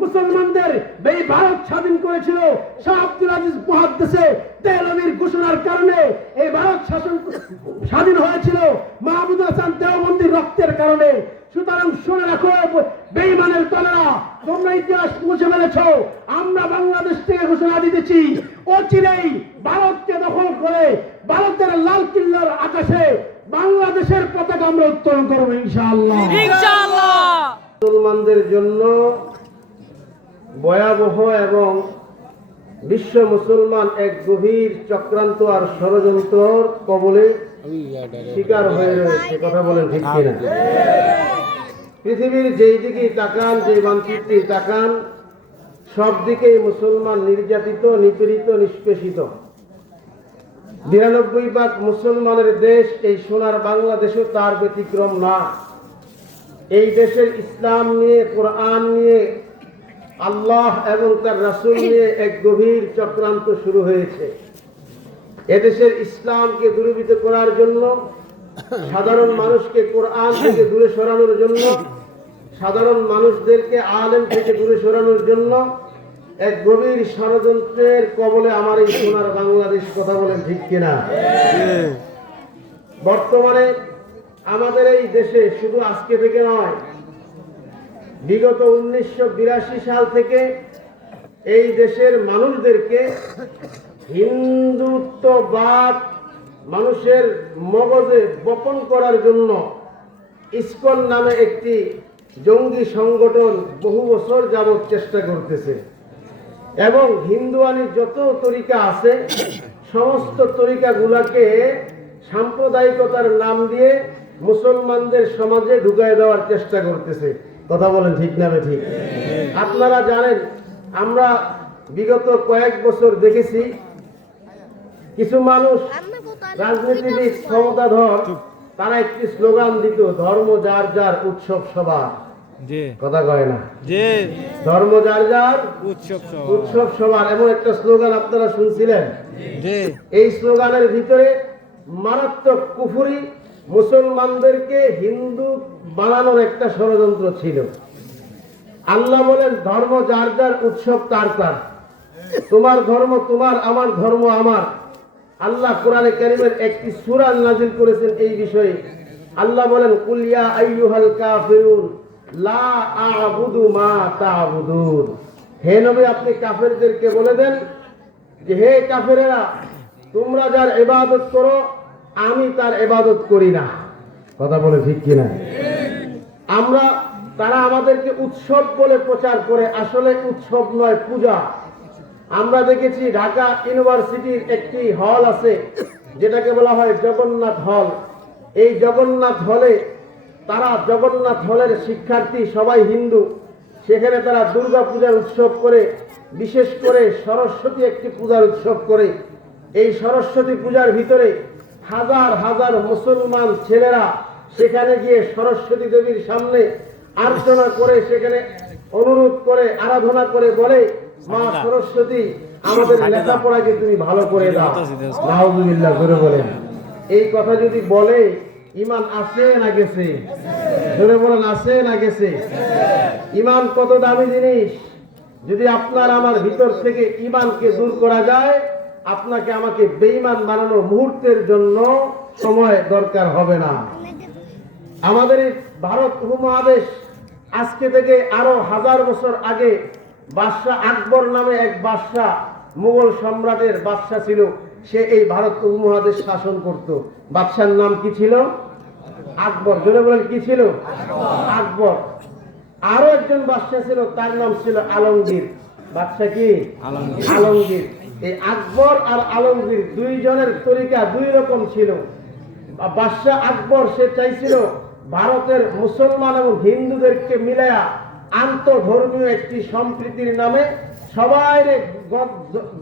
মুসলমানদের এই ভারত স্বাধীন করেছিল শাহ আব্দুল আজিজ মুহাদ্দিসে দেহলভির ঘোষণার কারণে এই ভারত শাসন স্বাধীন হয়েছিল মাহমুদ হাসান দেওবন্দির রক্তের কারণে। সুতরাং শুনে রাখো বেঈমানের দলেরা, তোমরা ইতিহাস মুছে ফেলেছ। আমরা বাংলাদেশ থেকে ঘোষণা দিতেছি অচিরেই ভারতকে দখল করে ভারতের লাল কিল্লার আকাশে বাংলাদেশের পতাকা আমরা উত্তোলন করবো ইনশাআল্লাহ। মুসলমানদের জন্য ভয়াবহ এবং বিশ্ব মুসলমান এক গভীর চক্রান্ত আর ষড়যন্ত্রর কবলে শিকার হয়ে রয়েছে। কথা বলেন ঠিক কিনা? পৃথিবীর যেই দিকেই তাকান, যে মানচিত্রে তাকান, সব দিকেই মুসলমান নির্যাতিত, নিপীড়িত, নিষ্পেষিত। ৯২% মুসলমানের দেশ এই সোনার বাংলাদেশও তার ব্যতিক্রম না। এই দেশের ইসলাম নিয়ে, কোরআন নিয়ে, আল্লাহ এবং তার রাসূল নিয়ে এক গভীর চক্রান্ত শুরু হয়েছে। এদেশের ইসলামকে দূরীভূত করার জন্য, সাধারণ মানুষকে কোরআন থেকে দূরে সরানোর জন্য, সাধারণ মানুষদেরকে আলেম থেকে দূরে সরানোর জন্য এক গভীর ষড়যন্ত্রের কবলে আমার এই সোনার বাংলাদেশ। কথা বলেন ঠিক কিনা? বর্তমানে আমাদের এই দেশে শুধু আজকে থেকে নয়, বিগত 1982 সাল থেকে এই দেশের মানুষদেরকে হিন্দুত্ববাদ মানুষের মগজে বপন করার জন্য ইসকন নামে একটি জঙ্গি সংগঠন বহু বছর যাবৎ চেষ্টা করতেছে এবং হিন্দুয়ানির যত তরিকা আছে সমস্ত তরিকাগুলোকে সাম্প্রদায়িকতার নাম দিয়ে মুসলমানদের সমাজে ঢুকায় দেওয়ার চেষ্টা করতেছে। কথা বলেন ঠিক না ঠিক? আপনারা জানেন, আমরা বিগত কয়েক বছর দেখেছি কিছু মানুষ, রাজনীতিবিদ, ক্ষমতাধর, তারা একটি স্লোগান দিত, ধর্ম যার যার উৎসব সবার। কথা কয় না? ধর্ম যার যার উৎসব সবার, এমন একটা স্লোগান আপনারা শুনছিলেন। এই স্লোগানের ভিতরে মারাত্মক কুফরি, মুসলমানদেরকে হিন্দু বানানোর একটা ষড়যন্ত্র ছিল। আল্লাহ বলেন ধর্ম যার যার উৎসব তার তার, তোমার ধর্ম তোমার, আমার ধর্ম আমার। আল্লাহ কোরআনে কারীমের একটি সূরা নাযিল করেছেন এই বিষয়ে। আল্লাহ বলেন কুল ইয়া আইয়ুহাল কাফিরুন লা আ'বুদু মা তা'বুদুন। হে নবী, আপনি কাফেরদেরকে বলে দেন যে হে কাফেরেরা, তোমরা যার ইবাদত করো আমি তার ইবাদত করি না। কথা বলে ঠিক কিনা? আমরা, তারা আমাদেরকে উৎসব বলে প্রচার করে, আসলে উৎসব নয়, পূজা। আমরা দেখেছি ঢাকা ইউনিভার্সিটির একটি হল আছে যেটাকে বলা হয় জগন্নাথ হল। এই জগন্নাথ হলে তারা, জগন্নাথ হলের শিক্ষার্থী সবাই হিন্দু, সেখানে তারা দুর্গা পূজার উৎসব করে, বিশেষ করে সরস্বতী একটি পূজার উৎসব করে। এই সরস্বতী পূজার ভিতরে হাজার হাজার মুসলমান ছেলেরা সেখানে গিয়ে সরস্বতী দেবীর সামনে আর্চনা করে, সেখানে অনুরোধ করে, আরাধনা করে, বলে মা সরস্বতী আমাদের লেখাপড়াকে তুমি ভালো করে দাও। নাউযুবিল্লাহ করে বলেন। এই কথা যদি বলে ঈমান আসে না গেছে? জোরে বলেন, আসে না গেছে? ঈমান কত দামি জিনিস! যদি আপনার আমার ভিতর থেকে ঈমানকে দূর করা যায়, আপনাকে আমাকে বেঈমান বানানোর মুহূর্তের জন্য সময় দরকার হবে না। আমাদের এই ভারত উপমহাদেশ আজকে থেকে আরো হাজার বছর আগে বাদশাহ আকবর নামে এক বাদশাহ, মুঘল সম্রাটের বাদশাহ ছিল, সে এই ভারত উপমহাদেশ শাসন করত। বাদশার নাম কি ছিল? আকবর। জোরে বলেন, কি ছিল? আকবর। আরো একজন বাদশাহ ছিল, তার নাম ছিল আলমগীর। বাদশাহ কি? আলমগীর। এই আকবর আর আলমগীর দুইজনের তরিকা দুই রকম ছিল। বাদশাহ আকবর সে চাইছিল ভারতের মুসলমান এবং হিন্দুদেরকে মিলায়া আন্তঃধর্মীয় একটি সম্প্রীতির নামে সবাই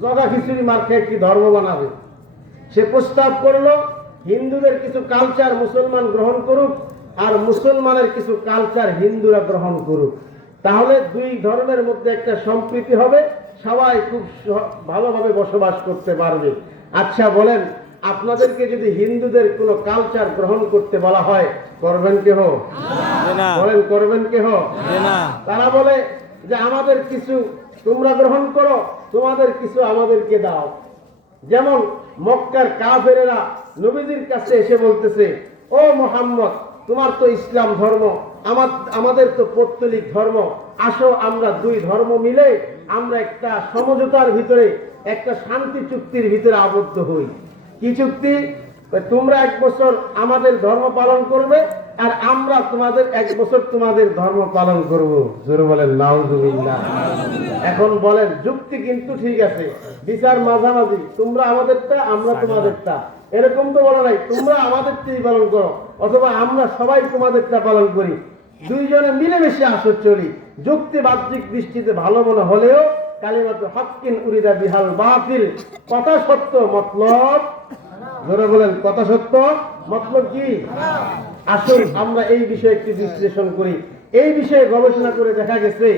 জগা খিচুড়ি মার্কে একটি ধর্ম বানাবে। সে প্রস্তাব করলো হিন্দুদের কিছু কালচার মুসলমান গ্রহণ করুক আর মুসলমানের কিছু কালচার হিন্দুরা গ্রহণ করুক, তাহলে দুই ধর্মের মধ্যে একটা সম্প্রীতি হবে, সবাই খুব ভালোভাবে বসবাস করতে পারবে। আচ্ছা বলেন, আপনাদেরকে যদি হিন্দুদের কোনো কালচার গ্রহণ করতে বলা হয়, করবেন কেহ? বলেন, করবেন কেহ? তারা বলে যে আমাদের কিছু তোমরা গ্রহণ করো, তোমাদের কিছু আমাদেরকে দাও। যেমন মক্কার কাফেরেরা নবীজির কাছে এসে বলতেছে, ও মুহাম্মদ, তোমার তো ইসলাম ধর্ম, আমাদের তো পৌত্তলিক ধর্ম, আসো আমরা দুই ধর্ম মিলে আমরা একটা সমঝোতার ভিতরে, একটা শান্তি চুক্তির ভিতরে আবদ্ধ হই। কি চুক্তি? তোমরা 1 বছর আমাদের ধর্ম পালন করবে, আর আমরা তোমাদের 1 বছর তোমাদের ধর্ম পালন করব। জোরে বলেন নাউজুবিল্লাহ। এখন বলেন, যুক্তি কিন্তু ঠিক আছে, বিচার মাঝামাঝি, তোমরা আমাদেরটা আমরা তোমাদেরটা, এরকম তো বলা নাই তোমরা আমাদেরটাই পালন করো অথবা আমরা সবাই তোমাদেরটা পালন করি। দুইজনে মিলেমিশে আসো, চলি। যুক্তি বাহ্যিক দৃষ্টিতে ভালো মনে হলেও কালিমাতু হাক্কিন উরিদা বিহাল বাতিল, কথা সত্য মতলব, জোরে বলেন কথা সত্য মতলব কি? আসুন আমরা এই বিষয়ে একটি বিশ্লেষণ করি। এই বিষয়ে গবেষণা করে দেখা গেছে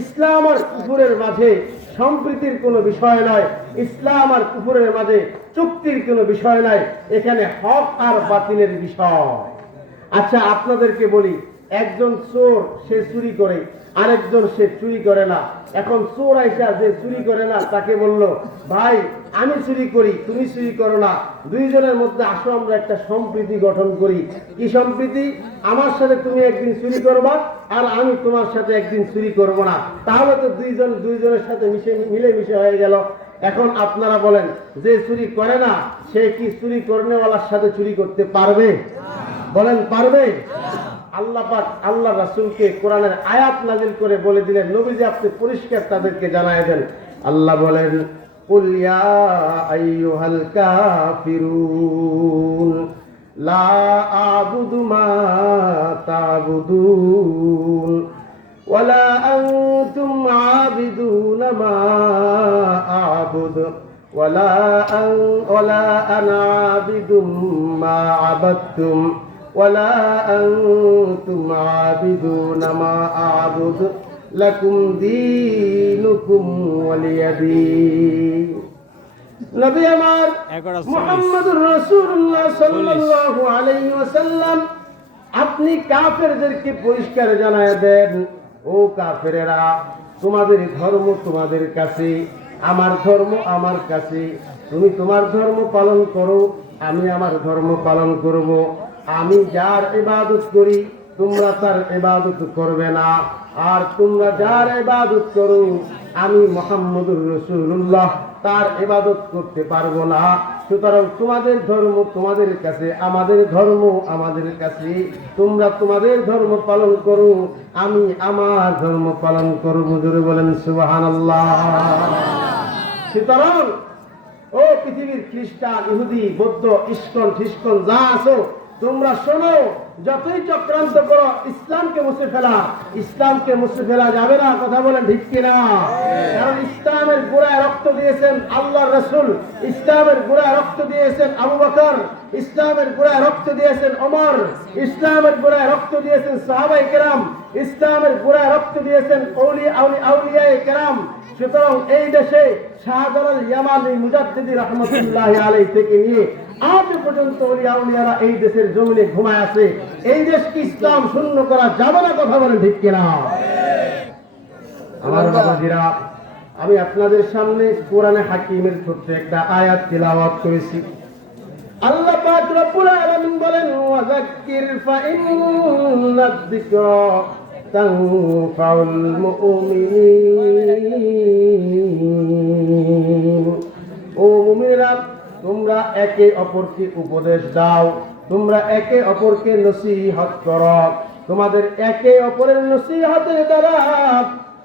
ইসলাম আর কুফরের মাঝে সম্প্রীতির কোনো বিষয় নয়, ইসলাম আর কুফরের মাঝে চুক্তির কোনো বিষয় নয়, এখানে হক আর বাতিলের বিষয়। আচ্ছা আপনাদেরকে বলি, একজন চোর সে চুরি করে, আরেকজন সে চুরি করে না। এখন চোর আইসা যে চুরি করে না তাকে বলল, ভাই আমি চুরি করি, তুমি চুরি করো না, দুইজনের মধ্যে আসো আমরা একটা সম্প্রীতি গঠন করি। কি সম্প্রীতি? আমার সাথে তুমি একদিন চুরি করবা আর আমি তোমার সাথে একদিন চুরি করব না, তাহলে তো দুইজনের সাথে মিলেমিশে হয়ে গেল। এখন আপনারা বলেন, যে চুরি করে না সে কি চুরি করনেওয়ালার সাথে চুরি করতে পারবে? বলেন পারবে? আল্লাহ পাক আল্লাহ রাসূলকে কোরআনের আয়াত নাযিল করে বলে দিলেন, নবীজি আপনি পরিষ্কার তাদেরকে জানায় দেন। আল্লাহ বলেন, কুল ইয়া আইয়ুহাল কাফিরুন লা আ'বুদু মা তা'বুদুন ওয়ালা আনতুম আ'বিদুনা মা আ'বুদু ওয়ালা আনা আ'বিদুম মা আ'বাদতুম ولا أنتم عابدون ما أعبد لكم دينكم ولي دين। নবী আমার মুহাম্মদুর রাসূলুল্লাহ সাল্লাল্লাহু আলাইহি ওয়াসাল্লাম আপনি কাফেরদেরকে পরিষ্কার জানায় দেন, ও কাফেরেরা, তোমাদের ধর্ম তোমাদের কাছে, আমার ধর্ম আমার কাছে। তুমি তোমার ধর্ম পালন করো, আমি আমার ধর্ম পালন করব। আমি যার ইবাদত করি তোমরা তার ইবাদত করবে না, আর তোমরা যার ইবাদত করো আমি মুহাম্মদুর রাসূলুল্লাহ তার ইবাদত করতে পারবো না। সুতরাং তোমাদের ধর্ম তোমাদের কাছে, আমাদের ধর্ম আমাদের কাছে। তোমরা তোমাদের ধর্ম পালন করো, আমি আমার ধর্ম পালন করব। জোরে বলেন সুবহানাল্লাহ। সুতরাং ও পৃথিবীর খ্রিস্টান, ইহুদি, বৌদ্ধ, ইস্কন, খ্রিস্টান যা আছো, তোমরা শোনো, যতই চক্রান্ত করো ইসলামকে মুছে ফেলা যাবে না। কথা বলেন ঠিক কিনা? কারণ ইসলামের গোড়ায় রক্ত দিয়েছেন আল্লাহর রাসূল, ইসলামের গোড়ায় রক্ত দিয়েছেন আবু বকর, ইসলামের গোড়ায় রক্ত দিয়েছেন ওমর, ইসলামের গোড়ায় রক্ত দিয়েছেন সাহাবায়ে কেরাম, ইসলামের গোড়ায় রক্ত দিয়েছেন আউলিয়ায়ে কেরাম। সুতরাং এই দেশে শাহজালাল ইয়ামানি মুজাদ্দিদি রাহমাতুল্লাহি আলাইহি থেকে নিয়ে আজ পর্যন্ত আউলিয়ারা এই দেশের জমিনে ঘুমায় আছে। এই দেশকে ইসলাম শূন্য করা যাবে না। কথা বলেন ঠিক কিনা? আমার বাবাজিরা, আমি আপনাদের সামনে কোরআনে হাকিমের ছোট্ট একটা আয়াত তিলাওয়াত করেছি। আল্লাহ পাক রব্বুল আলামিন বলেন, ওয়াযাক্কির ফাইন্নাদ যিকরা তানফাউল মুমিনিন। ও মুমিনরা, তোমরা একে অপরকে উপদেশ দাও, তোমরা একে অপরকে নসিহত করো। তোমাদের একে অপরের নসিহতের দ্বারা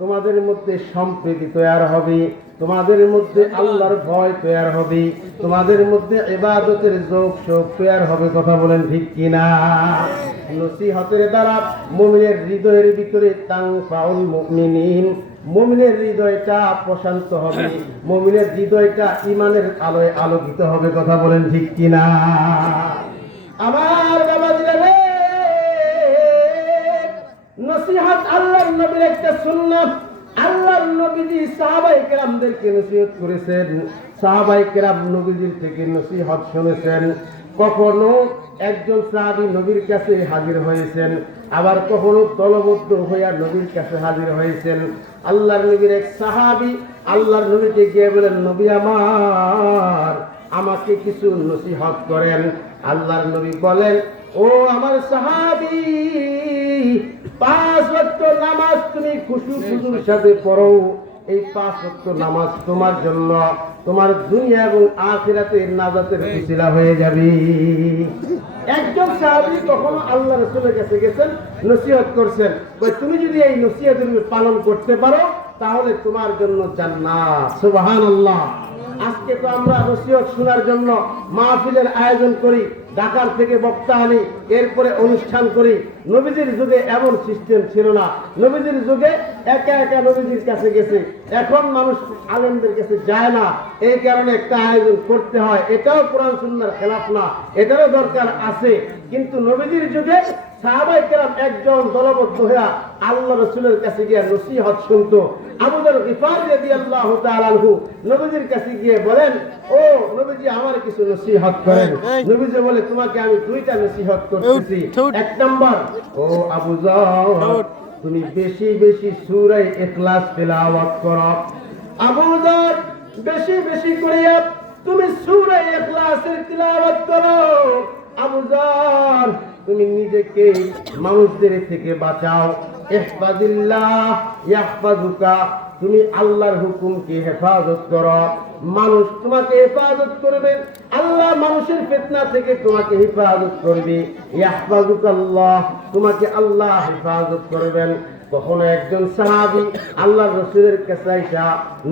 তোমাদের মধ্যে সম্প্রীতি তৈরি হবে, তোমাদের মধ্যে আল্লাহর ভয় তৈরি হবে, তোমাদের মধ্যে ইবাদতের যৌক শৌক তৈরি হবে। কথা বলেন ঠিক কিনা? নসিহতের দ্বারা মুমিনের হৃদয়ের ভিতরে তানফাউল মুমিনিন, মুমিনের হৃদয়টা প্রশান্ত হবে, মুমিনের হৃদয়টা ঈমানের আলোয় আলোকিত হবে। কথা বলেন ঠিক কিনা? আমার বাবাজিরা রে, নসিহত আল্লাহর নবীর একটা সুন্নাত। আল্লাহর নবীজি সাহাবায়ে কেরামদেরকে নসিহত করেছেন, সাহাবায়ে কেরাম নবীজির থেকে নসিহত শুনেছেন। কখনো একজন সাহাবী নবীর কাছে হাজির হয়েছেন, আবার কখনো দলবদ্ধ হইয়া নবীর কাছে হাজির হয়েছেন। আল্লাহর নবীর এক সাহাবী আল্লাহর নবীকে গিয়ে বলেন, নবী আমার, আমাকে কিছু নসিহত করেন। আল্লাহর নবী বলেন, ও আমার সাহাবী, 5 ওয়াক্ত নামাজ তুমি খুশুর সাথে পড়ো। এই 5 ওয়াক্ত নামাজ তোমার জন্য তোমার দুনিয়া এবং আখিরাতের নাজাতের উসিলা হয়ে যাবে। একজন সাহাবী কখনো আল্লাহ রাসূলের কাছে গেছেন, নসিহত করছেন, তুমি যদি এই নসিহত পালন করতে পারো তাহলে তোমার জন্য জান্নাত। সুবহানাল্লাহ। আজকে তো আমরা নসিহত শোনার জন্য মাহফিলের আয়োজন করি, ঢাকার থেকে বক্তা আনি, এরপরে অনুষ্ঠান করি। নবীজির যুগে এমন সিস্টেম ছিল না। নবীজির যুগে একা একা নবীজির কাছে গেছে। এখন মানুষ আলেমদের কাছে যায় না, এই কারণে একটা আয়োজন করতে হয়। এটাও কোরআন সুন্নাহর খেলাফ না, এটারও দরকার আছে। কিন্তু নবীজির যুগে সাহাবায়ে কেরাম একজন দলবদ্ধ হয়ে আল্লাহ রাসূলের কাছে গিয়ে নসিহত শুনতো। আবু যর গিফারী রাদিয়াল্লাহু তাআলা আনহু নবীজির কাছে গিয়ে বলেন, ও নবীজি, আমার কিছু নসিহত করেন। নবীজি বলে, তোমাকে আমি 2টা নসিহত করতেছি। 1 নাম্বার, ও আবু যর, তুমি বেশি বেশি সূরা ইখলাস তেলাওয়াত করো। আবু যর, বেশি বেশি করে তুমি সূরা ইখলাসের তেলাওয়াত করো। আবু যর, তুমি নিজেকে মানুষদের থেকে বাঁচাও। ইহফাজিল্লাহ ইয়াহফাজুকা, তুমি আল্লাহর হুকুমকে হেফাজত করো, মানুষ তোমাকে হেফাজত করবে। আল্লাহ মানুষের ফিতনা থেকে তোমাকে হেফাজত করবে। ইয়াহফাজুকাল্লাহ, তোমাকে আল্লাহ হেফাজত করবেন। কখনো একজন সাহাবী আল্লাহর রাসূলের কাছে আইসা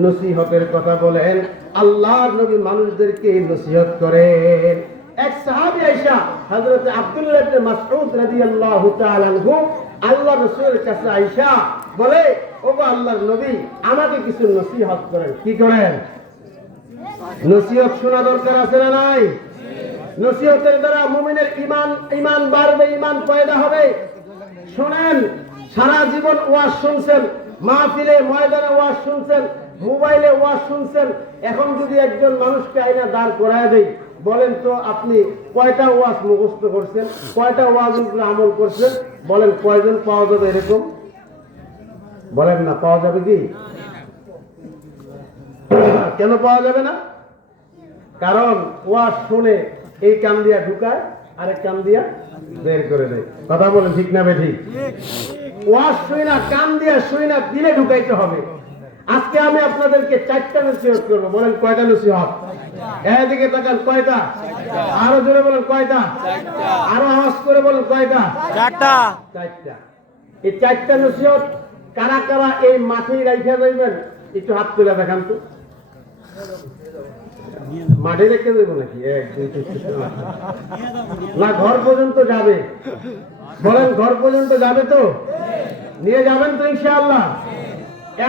নসিহতের কথা বলেন। আল্লাহর নবী মানুষদেরকে নসিহত করেন। এক সাহাবী আয়েশা হযরত আব্দুল্লাহ ইবনে মাসউদ রাদিয়াল্লাহু তাআলা আনহু আল্লাহর রাসূলের কাছে আয়েশা বলে, ওগো আল্লাহর নবী, আমাকে কিছু নসিহত করেন। কি করেন? নসিহত শোনা দরকার আছে না নাই? নসিহতের দ্বারা মুমিনের ঈমান বাড়বে, ঈমান পয়দা হবে। শুনেন, সারা জীবন ওয়াজ শুনছেন, মাহফিলে ময়দানে ওয়াজ শুনছেন, মোবাইলে ওয়াজ শুনছেন। এখন যদি একজন মানুষকে আইনা দাঁড় করায় দেয়, বলেন তো আপনি কয়টা ওয়াজ মুখস্থ করছেন, কয়টা ওয়াজ উপরে আমল করছেন? বলেন কয়জন পাওয়া যাবে এরকম? বলেন না, পাওয়া যাবে কি? কেন পাওয়া যাবে না? কারণ ওয়াজ শুনে এই কান দিয়া ঢুকায়, আরেক কান দিয়া বের করে দেয়। কথা বলেন ঠিক না বেঠিক? ওয়াজ শুই না, কান দিয়া শুই না, দিলে ঢুকাইতে হবে। আজকে আমি আপনাদেরকে 4টা নসিহত করবো। বলেন কয়টা নসিহত? এদিকে তাকান, কয়টা? আরো জোরে বলেন কয়টা? আরো আওয়াজ করে বলেন কয়টা? 4টা। এই 4টা নসিহত কারা কারা এই মাঠেই রাইখা যাইবেন একটু হাত তুলে দেখান তো। মাঠে রেখে দেবো নাকি? 1 2 3 না, ঘর পর্যন্ত যাবে? বলেন ঘর পর্যন্ত যাবে তো? নিয়ে যাবেন তো ইনশাআল্লাহ?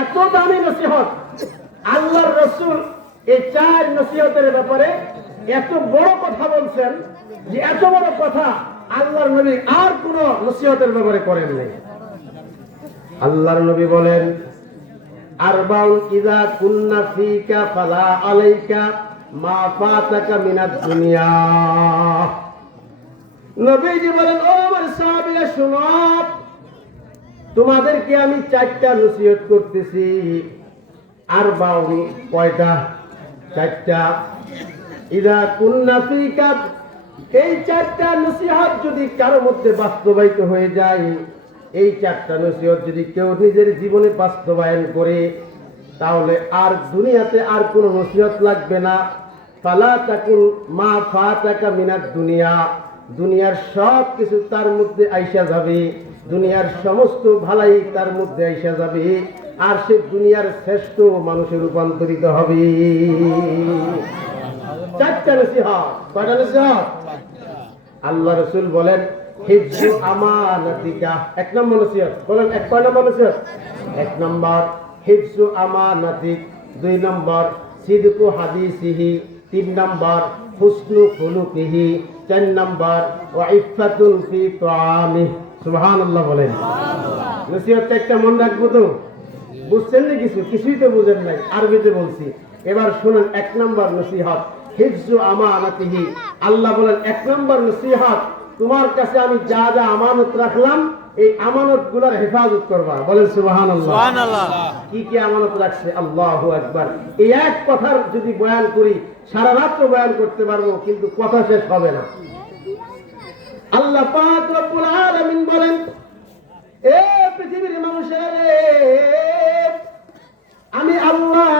এত দামি নসিহত আল্লাহর রাসূল এই 4 নসিহতের ব্যাপারে এত বড় কথা বলছেন যে এত বড় কথা আল্লাহর নবী আর কোন নসিহতের ব্যাপারে করেন নাই। আল্লাহর নবী বলেন, আরবাউন ইযা কুন্না ফীকা ফালা আলাইকা মা ফাতাকা মিনাদ দুনিয়া। নবীজি বলেন, ও আমার সাহাবীরা শুনো, তোমাদেরকে আমি 4টা নসিহত করতেছি। আরবাউন কয়টা? 4টা। ইযা কুন্না ফীকা, এই 4টা নসিহত যদি কারো মধ্যে বাস্তবায়িত হয়ে যায়, এই 4টা নসিহত যদি কেউ নিজের জীবনে বাস্তবায়ন করে, তাহলে আর দুনিয়াতে আর কোনো নসিহত লাগবে না। ফালা তাকুন মা ফাতাকা মিনাদ দুনিয়া, দুনিয়ার সব কিছু তার মধ্যে আইসা যাবে, দুনিয়ার সমস্ত ভালাই তার মধ্যে আইসা যাবে, আর সে দুনিয়ার শ্রেষ্ঠ মানুষে রূপান্তরিত হবে। 4টা নসিহত। কয়টা নসিহত? আল্লাহ রাসূল বলেন, হিফজু আমানাতিকা, 1 নম্বর নসিহত। বলেন কয় নম্বর নসিহত? 1 নম্বর হিফজু আমানাতিক, 2 নম্বর সিদকু হাদিসিহি, 3 নম্বর হুসনু খুলুকিহি, 4 নম্বর ওয়া ইফফাতুন ফি তাআমিহি। সুবহানাল্লাহ বলেন। নসিহত 4টা মনে রাখবো তো? বুঝছেন না? কিছুই তো বুঝেন নাই, আরবিতে বলছি। এবার শুনেন 1 নম্বর নসিহত হিফজু আমানাতিহি। আল্লাহ বলেন 1 নম্বর নসিহত, তোমার কাছে আমি যা যা আমানত রাখলাম এই আমানত গুলার হেফাজত করবা। বলেন সুবহানাল্লাহ। কি কি আমানত রাখছে? আল্লাহু আকবার। এই এক কথার যদি বয়ান করি সারা রাত্র বয়ান করতে পারবো, কিন্তু কথা শেষ হবে না। আল্লাহ পাক রব্বুল আলামিন বলেন, এ পৃথিবীর মানুষেরা রে, আমি আল্লাহ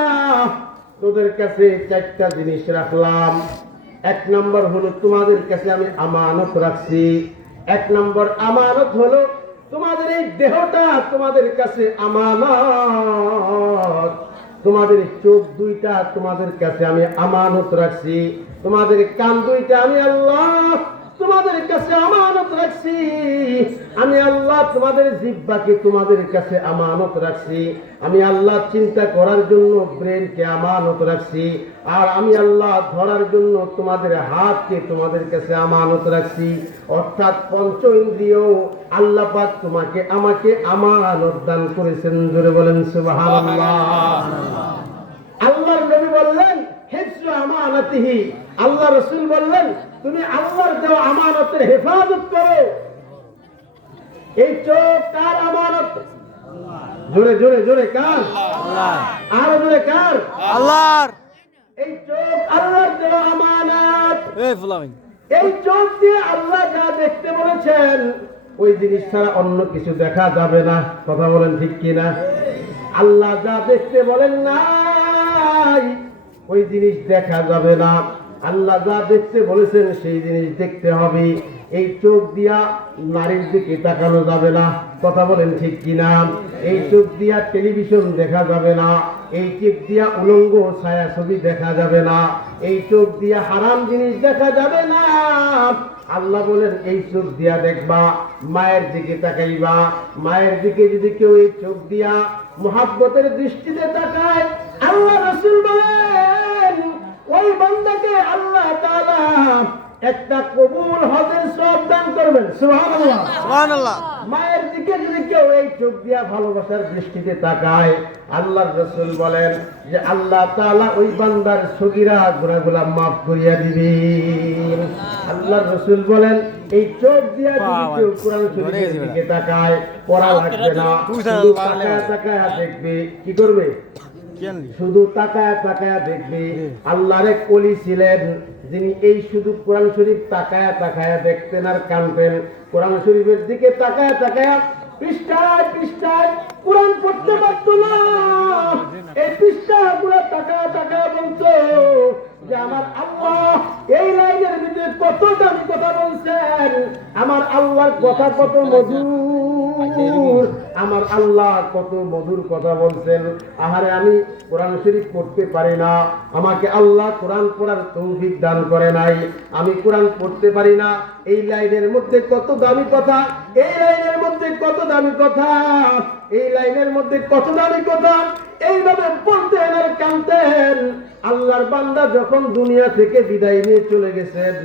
তোদের কাছে চারটা জিনিস রাখলাম। এক নম্বর হলো তোমাদের কাছে আমি আমানত রাখছি। এক নম্বর আমানত হলো তোমাদের এই দেহটা তোমাদের কাছে আমানত। তোমাদের চোখ দুইটা তোমাদের কাছে আমি আমানত রাখছি। তোমাদের কান দুইটা আমি আল্লাহ তোমাদের কাছে আমানত রাখছি। আমি আল্লাহ তোমাদের জিহ্বাকে তোমাদের কাছে আমানত রাখছি। আমি আল্লাহ চিন্তা করার জন্য ব্রেনকে আমানত রাখছি। আর আমি আল্লাহ ধরার জন্য তোমাদের হাতকে তোমাদের কাছে আমানত রাখছি। অর্থাৎ পঞ্চ ইন্দ্রিয় আল্লাহ পাক তোমাকে আমাকে আমানত দান করেছেন। জোরে বলেন সুবহানাল্লাহ। আল্লাহর নবী বললেন হিফজু আমানাতিহি। আল্লাহ রাসূল বললেন তুমি আল্লাহর দেওয়া আমানতের হেফাজত করো। এই চোখ কার আমানত? জোরে জোরে জোরে কার? আল্লাহ। আর জোরে কার? আল্লাহর। এই চোখ আল্লাহর দেওয়া আমানত। এই ফুলামিন, এই চোখ দিয়ে আল্লাহ যা দেখতে বলেছেন ওই জিনিস ছাড়া অন্য কিছু দেখা যাবে না। কথা বলেন ঠিক কিনা? আল্লাহ যা দেখতে বলেন নাই ওই জিনিস দেখা যাবে না। আল্লাহ যা দেখতে বলেছেন সেই জিনিস দেখতে হবে। এই চোখ দিয়া নারীর দিকে তাকানো যাবে না। কথা বলেন ঠিক কিনা? এই চোখ দিয়া টেলিভিশন দেখা যাবে না। এই চোখ দিয়া উলঙ্গ ছায়া ছবি দেখা যাবে না। এই চোখ দিয়া হারাম জিনিস দেখা যাবে না। আল্লাহ বলেন এই চোখ দিয়া দেখবা, মায়ের দিকে তাকাইবা। মায়ের দিকে যদি কেউ এই চোখ দিয়া মুহাব্বতের দৃষ্টিতে তাকায়, আল্লাহ রাসূল বলেন ওই বান্দাকে আল্লাহ তাআলা একটা কবুল হজের সওয়াব দান করবেন। সুবহানাল্লাহ সুবহানাল্লাহ। মায়ের দিকে যদি কেউ এই চোখ দিয়া ভালোবাসার দৃষ্টিতে তাকায়, আল্লাহর রাসূল বলেন যে আল্লাহ তাআলা ওই বান্দার সগীরা গুনাহগুলো মাফ করিয়া দিবেন। আল্লাহর রাসূল বলেন এই চোখ দিয়া যদি কেউ কোরআন শরীফের দিকে তাকায়, পড়া লাগবে না, শুধু তাকায়া তাকায়া দেখবে। কি করবে? শুধু তাকায়া তাকায়া দেখবে। আল্লাহর এক ওলি ছিলেন যিনি এই শুধু কোরআন শরীফ তাকায়া তাকায়া দেখতেন আর কানতেন। কোরআন শরীফের দিকে তাকায়া তাকায়া পৃষ্ঠায় পৃষ্ঠায় কোরআন পড়তে পারতো না। এই পৃষ্ঠাগুলো তাকায়া তাকায়া বলতো যে আমার আল্লাহ এই লাইনের ভিতরে কত দামি কথা বলছেন, আমার আল্লাহর কথা কত মধুর, আমার আল্লাহ কত মধুর কথা বলছেন। আহারে আমি কোরআন শরীফ পড়তে পারি না, আমাকে আল্লাহ কোরআন পড়ার তৌফিক দান করে নাই, আমি কোরআন পড়তে পারি না। এই লাইনের মধ্যে কত দামি কথা, এই লাইনের মধ্যে কত দামি কথা, এই লাইনের মধ্যে কত দামি কথা, এইভাবে বলতেন আর কানতেন। আল্লাহর বান্দা যখন দুনিয়া থেকে বিদায় নিয়ে চলে গেছেন,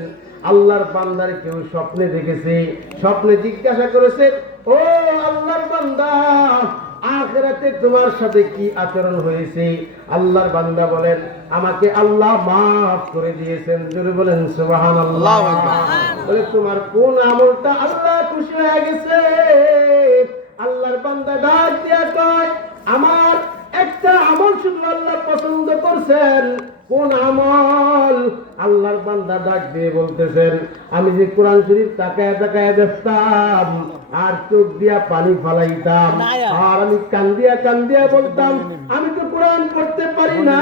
আল্লাহর বান্দার কেউ স্বপ্নে দেখেছে, স্বপ্নে জিজ্ঞাসা করেছে ও আল্লাহর বান্দা আখিরাতে তোমার সাথে কি আচরণ হয়েছে? আল্লাহর বান্দা বলেন আমাকে আল্লাহ মাফ করে দিয়েছেন। জোরে বলেন সুবহানাল্লাহ। বলে তোমার কোন আমলটা আল্লাহ খুশি হয়ে গেছে? আল্লাহর বান্দা ডাক দিয়া কয় আমার একটা আমল শুধু আল্লাহ পছন্দ করছেন। কোন আমল? আল্লাহর বান্দা ডাক দিয়ে বলতেছেন আমি যে কোরআন শরীফ তাকায়া তাকায়া দেখতাম আর চোখ দিয়া পানি ফালাইতাম আর আমি কান্দিয়া বলতাম আমি তো কোরআন পড়তে পারি না,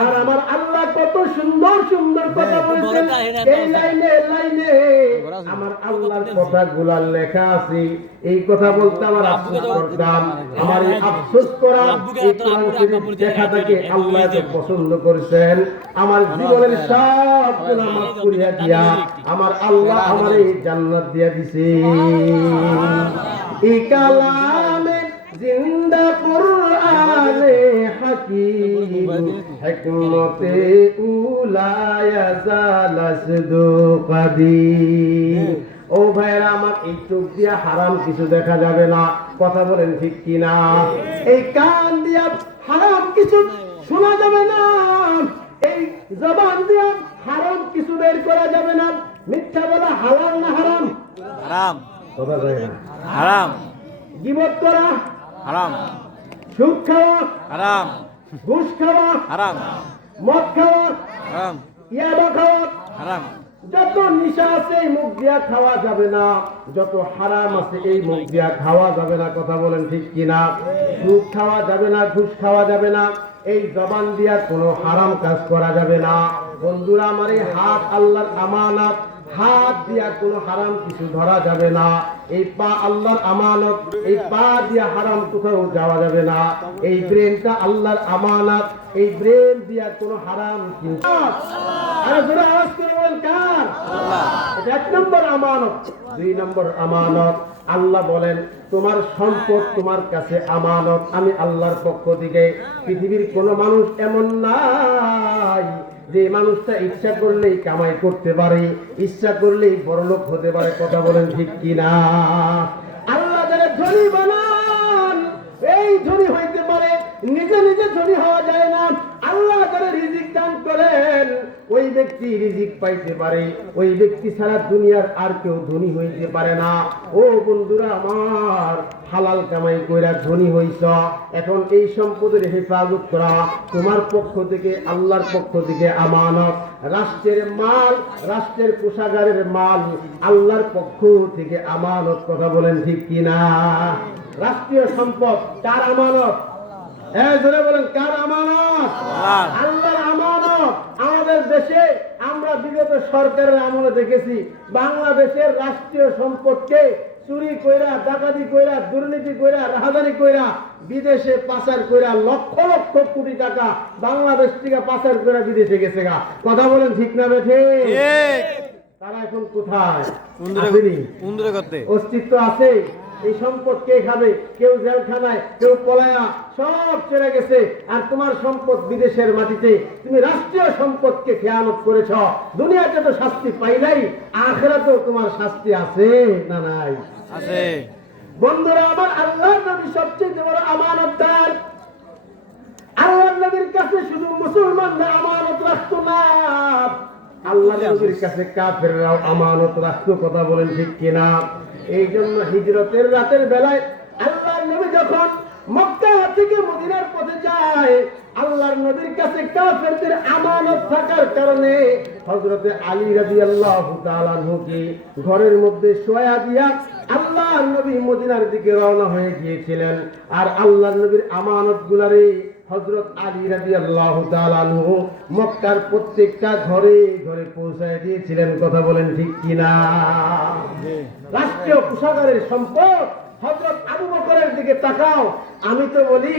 আর আমার আল্লাহ কত সুন্দর সুন্দর কথা বলেছেন। এই লাইনে লাইনে আমার আল্লাহর কথাগুলা লেখা আছে। এই কথা বলতে আমার আফসোস করতাম। আমার এই আফসোস করা এই কোরআন শরীফ দেখাটাকে আল্লাহ এত পছন্দ করেছেন। আমার জীবনের সব গুনাহ মাফ করিয়া দিয়া আমার আল্লাহ আমারে জান্নাত দিয়া দিছে। এই কালামে জিন্দা কুরআনে হাকীম হিকমতে উলায়া জালাসদু কাদির। ও ভাইরা আমার এই চোখ দিয়া হারাম কিছু দেখা যাবে না। কথা বলেন ঠিক কিনা? এই কান দিয়া হারাম কিছু শোনা যাবে না। এই জবান দিয়া হারাম কিছু বের করা যাবে না। মিথ্যা বলা হালাল না হারাম? হারাম। কথা কয় না। হারাম গীবত করা, হারাম সুদ খাওয়া, হারাম ঘুষ খাওয়া, হারাম মদ খাওয়া, হারাম ইয়াবা খাওয়া, হারাম যত নিশা আছে এই মুখ দিয়া খাওয়া যাবে না, যত হারাম আছে এই মুখ দিয়া খাওয়া যাবে না। কথা বলেন ঠিক কিনা? সুদ খাওয়া যাবে না, ঘুষ খাওয়া যাবে না, এই জবান দিয়া কোনো হারাম কাজ করা যাবে না। বন্ধুরা আমার, এই হাত আল্লাহর আমানত, হাত দিয়া কোনো হারাম কিছু ধরা যাবে না। এই পা আল্লাহর আমানত, এই পা দিয়া হারাম কোথাও যাওয়া যাবে না। এই ব্রেনটা আল্লাহর আমানত, এই ব্রেন দিয়া কোনো হারাম কিছু। আরে জোরে আওয়াজ করে বলেন কার? এটা 1 নম্বর আমানত। 2 নম্বর আমানত, আল্লাহ বলেন তোমার সম্পদ তোমার কাছে আমানত, আমি আল্লাহর পক্ষ থেকে। পৃথিবীর কোন মানুষ এমন নাই যে মানুষটা ইচ্ছা করলেই কামাই করতে পারে, ইচ্ছা করলেই বড়লোক হতে পারে। কথা বলেন ঠিক কিনা? আল্লাহ যারা ধনী বানান, এই ধনী হইতে পারে, নিজে নিজে ধনী হওয়া যায় না। আল্লাহ যারা রিজিক দান করেন, ওই ব্যক্তি রিজিক পাইতে পারে, ওই ব্যক্তি ছাড়া দুনিয়ার আর কেউ ধনী হইতে পারে না। ও বন্ধুরা আমার, হালাল কামাই কইরা ধনী হইছ, এখন এই সম্পদের হেফাজত করা তোমার পক্ষ থেকে, আল্লাহর পক্ষ থেকে আমানত। রাষ্ট্রের মাল, রাষ্ট্রের কোষাগারের মাল আল্লাহর পক্ষ থেকে আমানত। কথা বলেন ঠিক কিনা? রাষ্ট্রীয় সম্পদ কার আমানত? জোরে বলেন কার আমানত? আল্লাহর আমানত। আমাদের দেশে আমরা বিগত সরকারের আমলে দেখেছি, বাংলাদেশের রাষ্ট্রীয় সম্পদকে চুরি কইরা, ডাকাতি কইরা, দুর্নীতি কইরা, রাহাজানি কইরা, বিদেশে পাচার কইরা লক্ষ লক্ষ কোটি টাকা বাংলাদেশ থেকে পাচার কইরা বিদেশে গেছে গা। কথা বলেন ঠিক না বেঠে? তারা এখন কোথায়? অস্তিত্ব আছে? এই সম্পদ কে খাবে? কেউ জেলখানায়, কেউ পলায়া, সব চলে গেছে। আর তোমার সম্পদ বিদেশের মাটিতে, তুমি রাষ্ট্রীয় সম্পদকে খেয়ানত করেছ। দুনিয়াতে তো শাস্তি পাইলাই, আখিরাতেও তোমার শাস্তি আছে না নাই? আছে। বন্ধুরা আমার, আল্লাহর নবী সবচেয়ে বড় আমানতদার। আল্লাহর নবীর কাছে শুধু মুসলমানরা আমানত রাখতো না, আল্লাহর নবীর কাছে কাফেররাও আমানত রাখতো। কথা বলেন ঠিক কিনা? এই জন্য হিজরতের রাতের বেলায় আল্লাহর নবী যখন মক্কা থেকে মদিনার পথে যায়, আল্লাহর নবীর কাছে কাফেরদের আমানত থাকার কারণে হযরতে আলী রাদিয়াল্লাহু তাআলা আনহুকে ঘরের মধ্যে শোয়া দিয়া আল্লাহর নবী মদিনার দিকে রওনা হয়ে গিয়েছিলেন। আর আল্লাহর নবীর আমানতগুলারে হযরত আলী রাদিয়াল্লাহু তাআলা আনহু মক্কার প্রত্যেকটা ঘরে ঘরে পৌঁছায় দিয়েছিলেন। কথা বলেন ঠিক কিনা? রাষ্ট্রীয় কোষাগারের সম্পদ। হযরত আবু বকরের দিকে তাকাও। আমি তো বলি,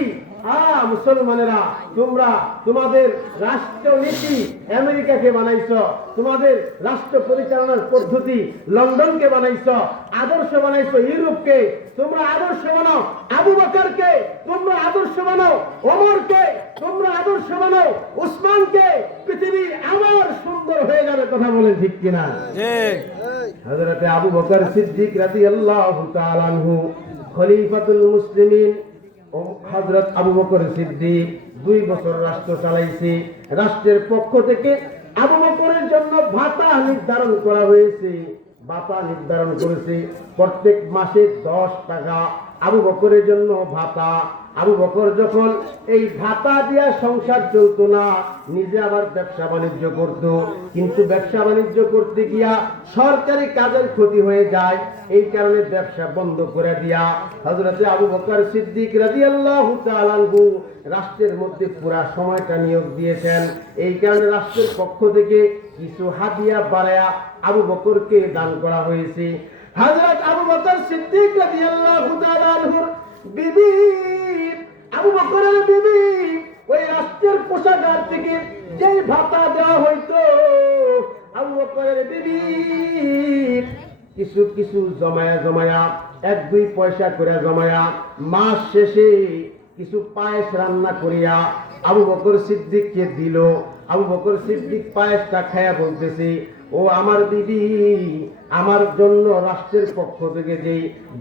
মুসলমানেরা, তোমরা তোমাদের রাষ্ট্রনীতি আমেরিকাকে বানাইছ, তোমাদের রাষ্ট্র পরিচালনার পদ্ধতি লন্ডনকে বানাইছ, আদর্শ বানাইছ ইউরোপকে। তোমরা আদর্শ বানাও আবু বকরকে, তোমরা আদর্শ বানাও ওমরকে, তোমরা আদর্শ বানাও উসমানকে। পৃথিবী আমার সুন্দর হয়ে যাবে। কথা বলেন ঠিক কিনা? হযরত আবু বকর সিদ্দিক রাদিয়াল্লাহু তাআলা আনহু খলিফাতুল মুসলিমিন। হযরত আবু বকর সিদ্দিক 2 বছর রাষ্ট্র চালাইছে। রাষ্ট্রের পক্ষ থেকে আবু বকরের জন্য ভাতা নির্ধারণ করা হয়েছে। ভাতা নির্ধারণ করেছে প্রত্যেক মাসে 10 টাকা আবু বকরের জন্য ভাতা। আবু বকর যখন এই ভাতা দিয়া সংসার চলতো না, নিজে আবার ব্যবসা বাণিজ্য করত। কিন্তু ব্যবসা বাণিজ্য করতে গিয়া সরকারি কাজের ক্ষতি হয়ে যায়, এই কারণে ব্যবসা বন্ধ করে দিয়া হযরত আবু বকর সিদ্দিক রাদিয়াল্লাহু তাআলা আনহু রাষ্ট্রের মধ্যে পুরা সময়টা নিয়োগ দিয়েছেন। এই কারণে রাষ্ট্রের পক্ষ থেকে কিছু হাদিয়া বাড়ায়া আবু বকরকে দান করা হয়েছে। হযরত আবু বকর সিদ্দিক রাদিয়াল্লাহু তাআলা আনহুর বিবি, আবু বকরের বিবি, ওই রাষ্ট্রের কোষাগার থেকে যে ভাতা দেওয়া হইতো, আবু বকরের বিবি কিছু কিছু জমায়া জমায়া 1-2 পয়সা করে জমায়া মাস শেষে কিছু পায়েস রান্না করিয়া আবু বকর সিদ্দিককে দিল। আবু বকর সিদ্দিক পায়েসটা খায়া বলতেছে, ও আমার বিবি, আমার জন্য রাষ্ট্রের পক্ষ থেকে যে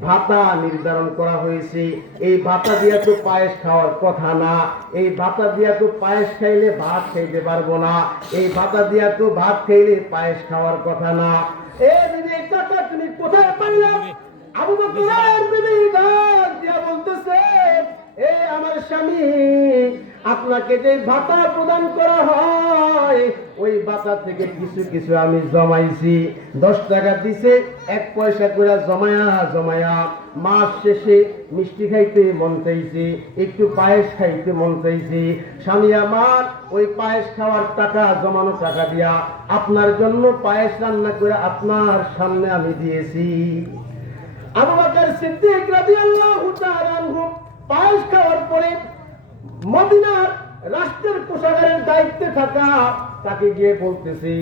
ভাতা নির্ধারণ করা হয়েছে, এই ভাতা দিয়া তো পায়েস খাওয়ার কথা না, এই ভাতা দিয়া তো পায়েস খাইলে ভাত খাইতে পারবো না, এই ভাতা দিয়া তো ভাত খাইলে পায়েস খাওয়ার কথা না। এই বিবি, এই টাকা তুমি কোথায় পাইলে? আবু বকরের বিবি ডাক দিয়া বলতেছে, এ আমার স্বামী, আপনাকে যে ভাতা প্রদান করা হয় ওই ভাতা থেকে কিছু কিছু আমি জমাইছি। 10 টাকা দিছে, 1 পয়সা করে জমায়া জমায়া মাস শেষে মিষ্টি খাইতে মন চাইছে, একটু পায়েস খাইতে মন চাইছে। স্বামী আমার ওই পায়েস খাওয়ার টাকা, জমানো টাকা দিয়া আপনার জন্য পায়েস রান্না করে আপনার সামনে আমি দিয়েছি। আবু বকর সিদ্দিক রাদিয়াল্লাহু তাআলা আনহু পায়েস খাওয়ার পরে মদিনার রাষ্ট্রের কোষাগারের দায়িত্বে থাকা তাকে গিয়ে বলতেছি,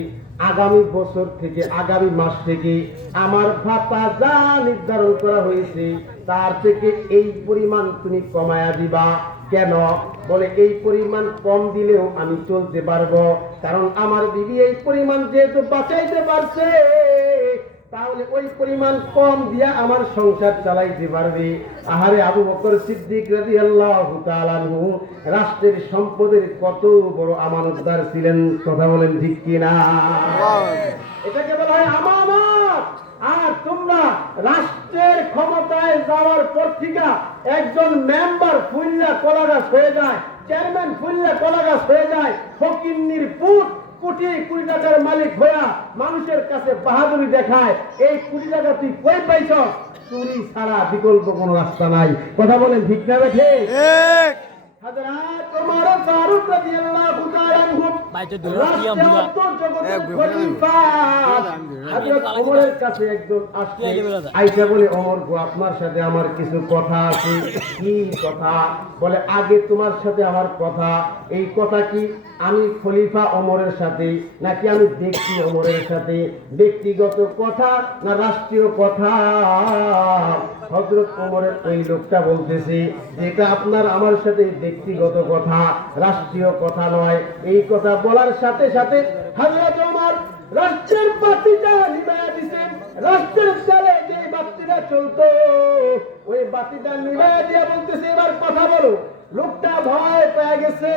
আগামী বছর থেকে, আগামী মাস থেকে আমার ভাতা যা নির্ধারণ করা হয়েছে তার থেকে এই পরিমাণ তুমি কমায়া দিবা। কেন? বলে এই পরিমাণ কম দিলেও আমি চলতে পারবো, কারণ আমার বিবি এই পরিমাণ যেহেতু বাঁচাইতে পারছে, তাহলে ওই পরিমাণ কম দিয়া আমার সংসার চালাইতে পারবে। আহারে আবু বকর সিদ্দিক রাদিয়াল্লাহু তাআলা আনহু রাষ্ট্রের সম্পদের কত বড় আমানতদার ছিলেন, কথা বলেন ঠিক কিনা? এটাকে বলা হয় আমানত। আর তোমরা রাষ্ট্রের ক্ষমতায় যাওয়ার পর থেকে একজন মেম্বার ফুল্লা কলাগাছ হয়ে যায়, চেয়ারম্যান ফুল্লা কলাগাছ হয়ে যায়, ফকিন্নির পুত কোটি কোটি টাকার মালিক হইয়া মানুষের কাছে বাহাদুরি দেখায়। এই কোটি টাকা তুই কই পাইছ? চুরি ছাড়া বিকল্প কোনো রাস্তা নাই, কথা বলেন ঠিক না বেঠে? হযরত ওমর ফারুক রাদিয়াল্লাহু তাআলা আনহু খলিফা, হযরত ওমরের কাছে একজন আসছে, আয়েশা বলে, ওমর গো, আপনার সাথে আমার কিছু কথা আছে। কি কথা? বলে, আগে তোমার সাথে আমার কথা। এই কথা কি আমি খলিফা ওমরের সাথে, নাকি আমি ব্যক্তি ওমরের সাথে? ব্যক্তিগত কথা না রাষ্ট্রীয় কথা? হযরত ওমরের ওই লোকটা বলতেছে, যেটা আপনার আমার সাথে ব্যক্তিগত কথা, রাষ্ট্রীয় কথা নয়। এই কথা বলার সাথে সাথে হযরত ওমর রাষ্ট্রের বাতিটা নিভাইয়া দিতেন। রাষ্ট্রের চালে যে বাতিটা চলতো ওই বাতিটা নিভাইয়া দিয়া বলতেছে, এবার কথা বলো। লোকটা ভয় পেয়ে গেছে।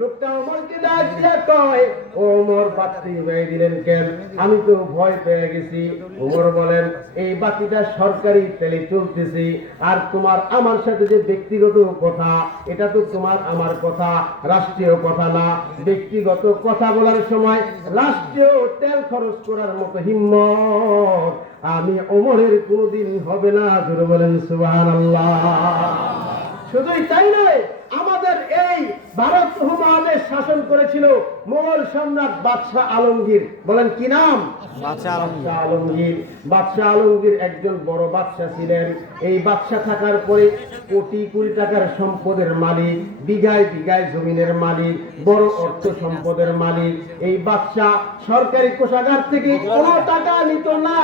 লোকটা ওমরকে ডাক দিয়া কয়, ওমর বাতি নিভাই দিলেন কেন? আমি তো ভয় পেয়ে গেছি। ওমর বলেন, এই বাতিটা সরকারি তেলে চলতেছে, আর তোমার আমার সাথে যে ব্যক্তিগত কথা, এটা তো তোমার আমার কথা, রাষ্ট্রীয় কথা না। ব্যক্তিগত কথা বলার সময় রাষ্ট্রীয় তেল খরচ করার মতো হিম্মত আমি ওমরের কোনোদিন হবে না। জোরে বলেন সুবহানাল্লাহ। শুধুই তাই নয়, আমাদের এই ভারত উপমহাদেশ শাসন করেছিল মোগল সম্রাট বাদশাহ আলমগীর। বলেন কি নাম? বাদশাহ আলমগীর। বাদশাহ আলমগীর একজন বড় বাদশাহ ছিলেন। এই বাদশাহ থাকার পরে কোটি কোটি টাকার সম্পদের মালিক, বিঘায় বিঘায় জমিনের মালিক, বড় অর্থ সম্পদের মালিক। এই বাদশাহ সরকারি কোষাগার থেকে কোনো টাকা নিত না।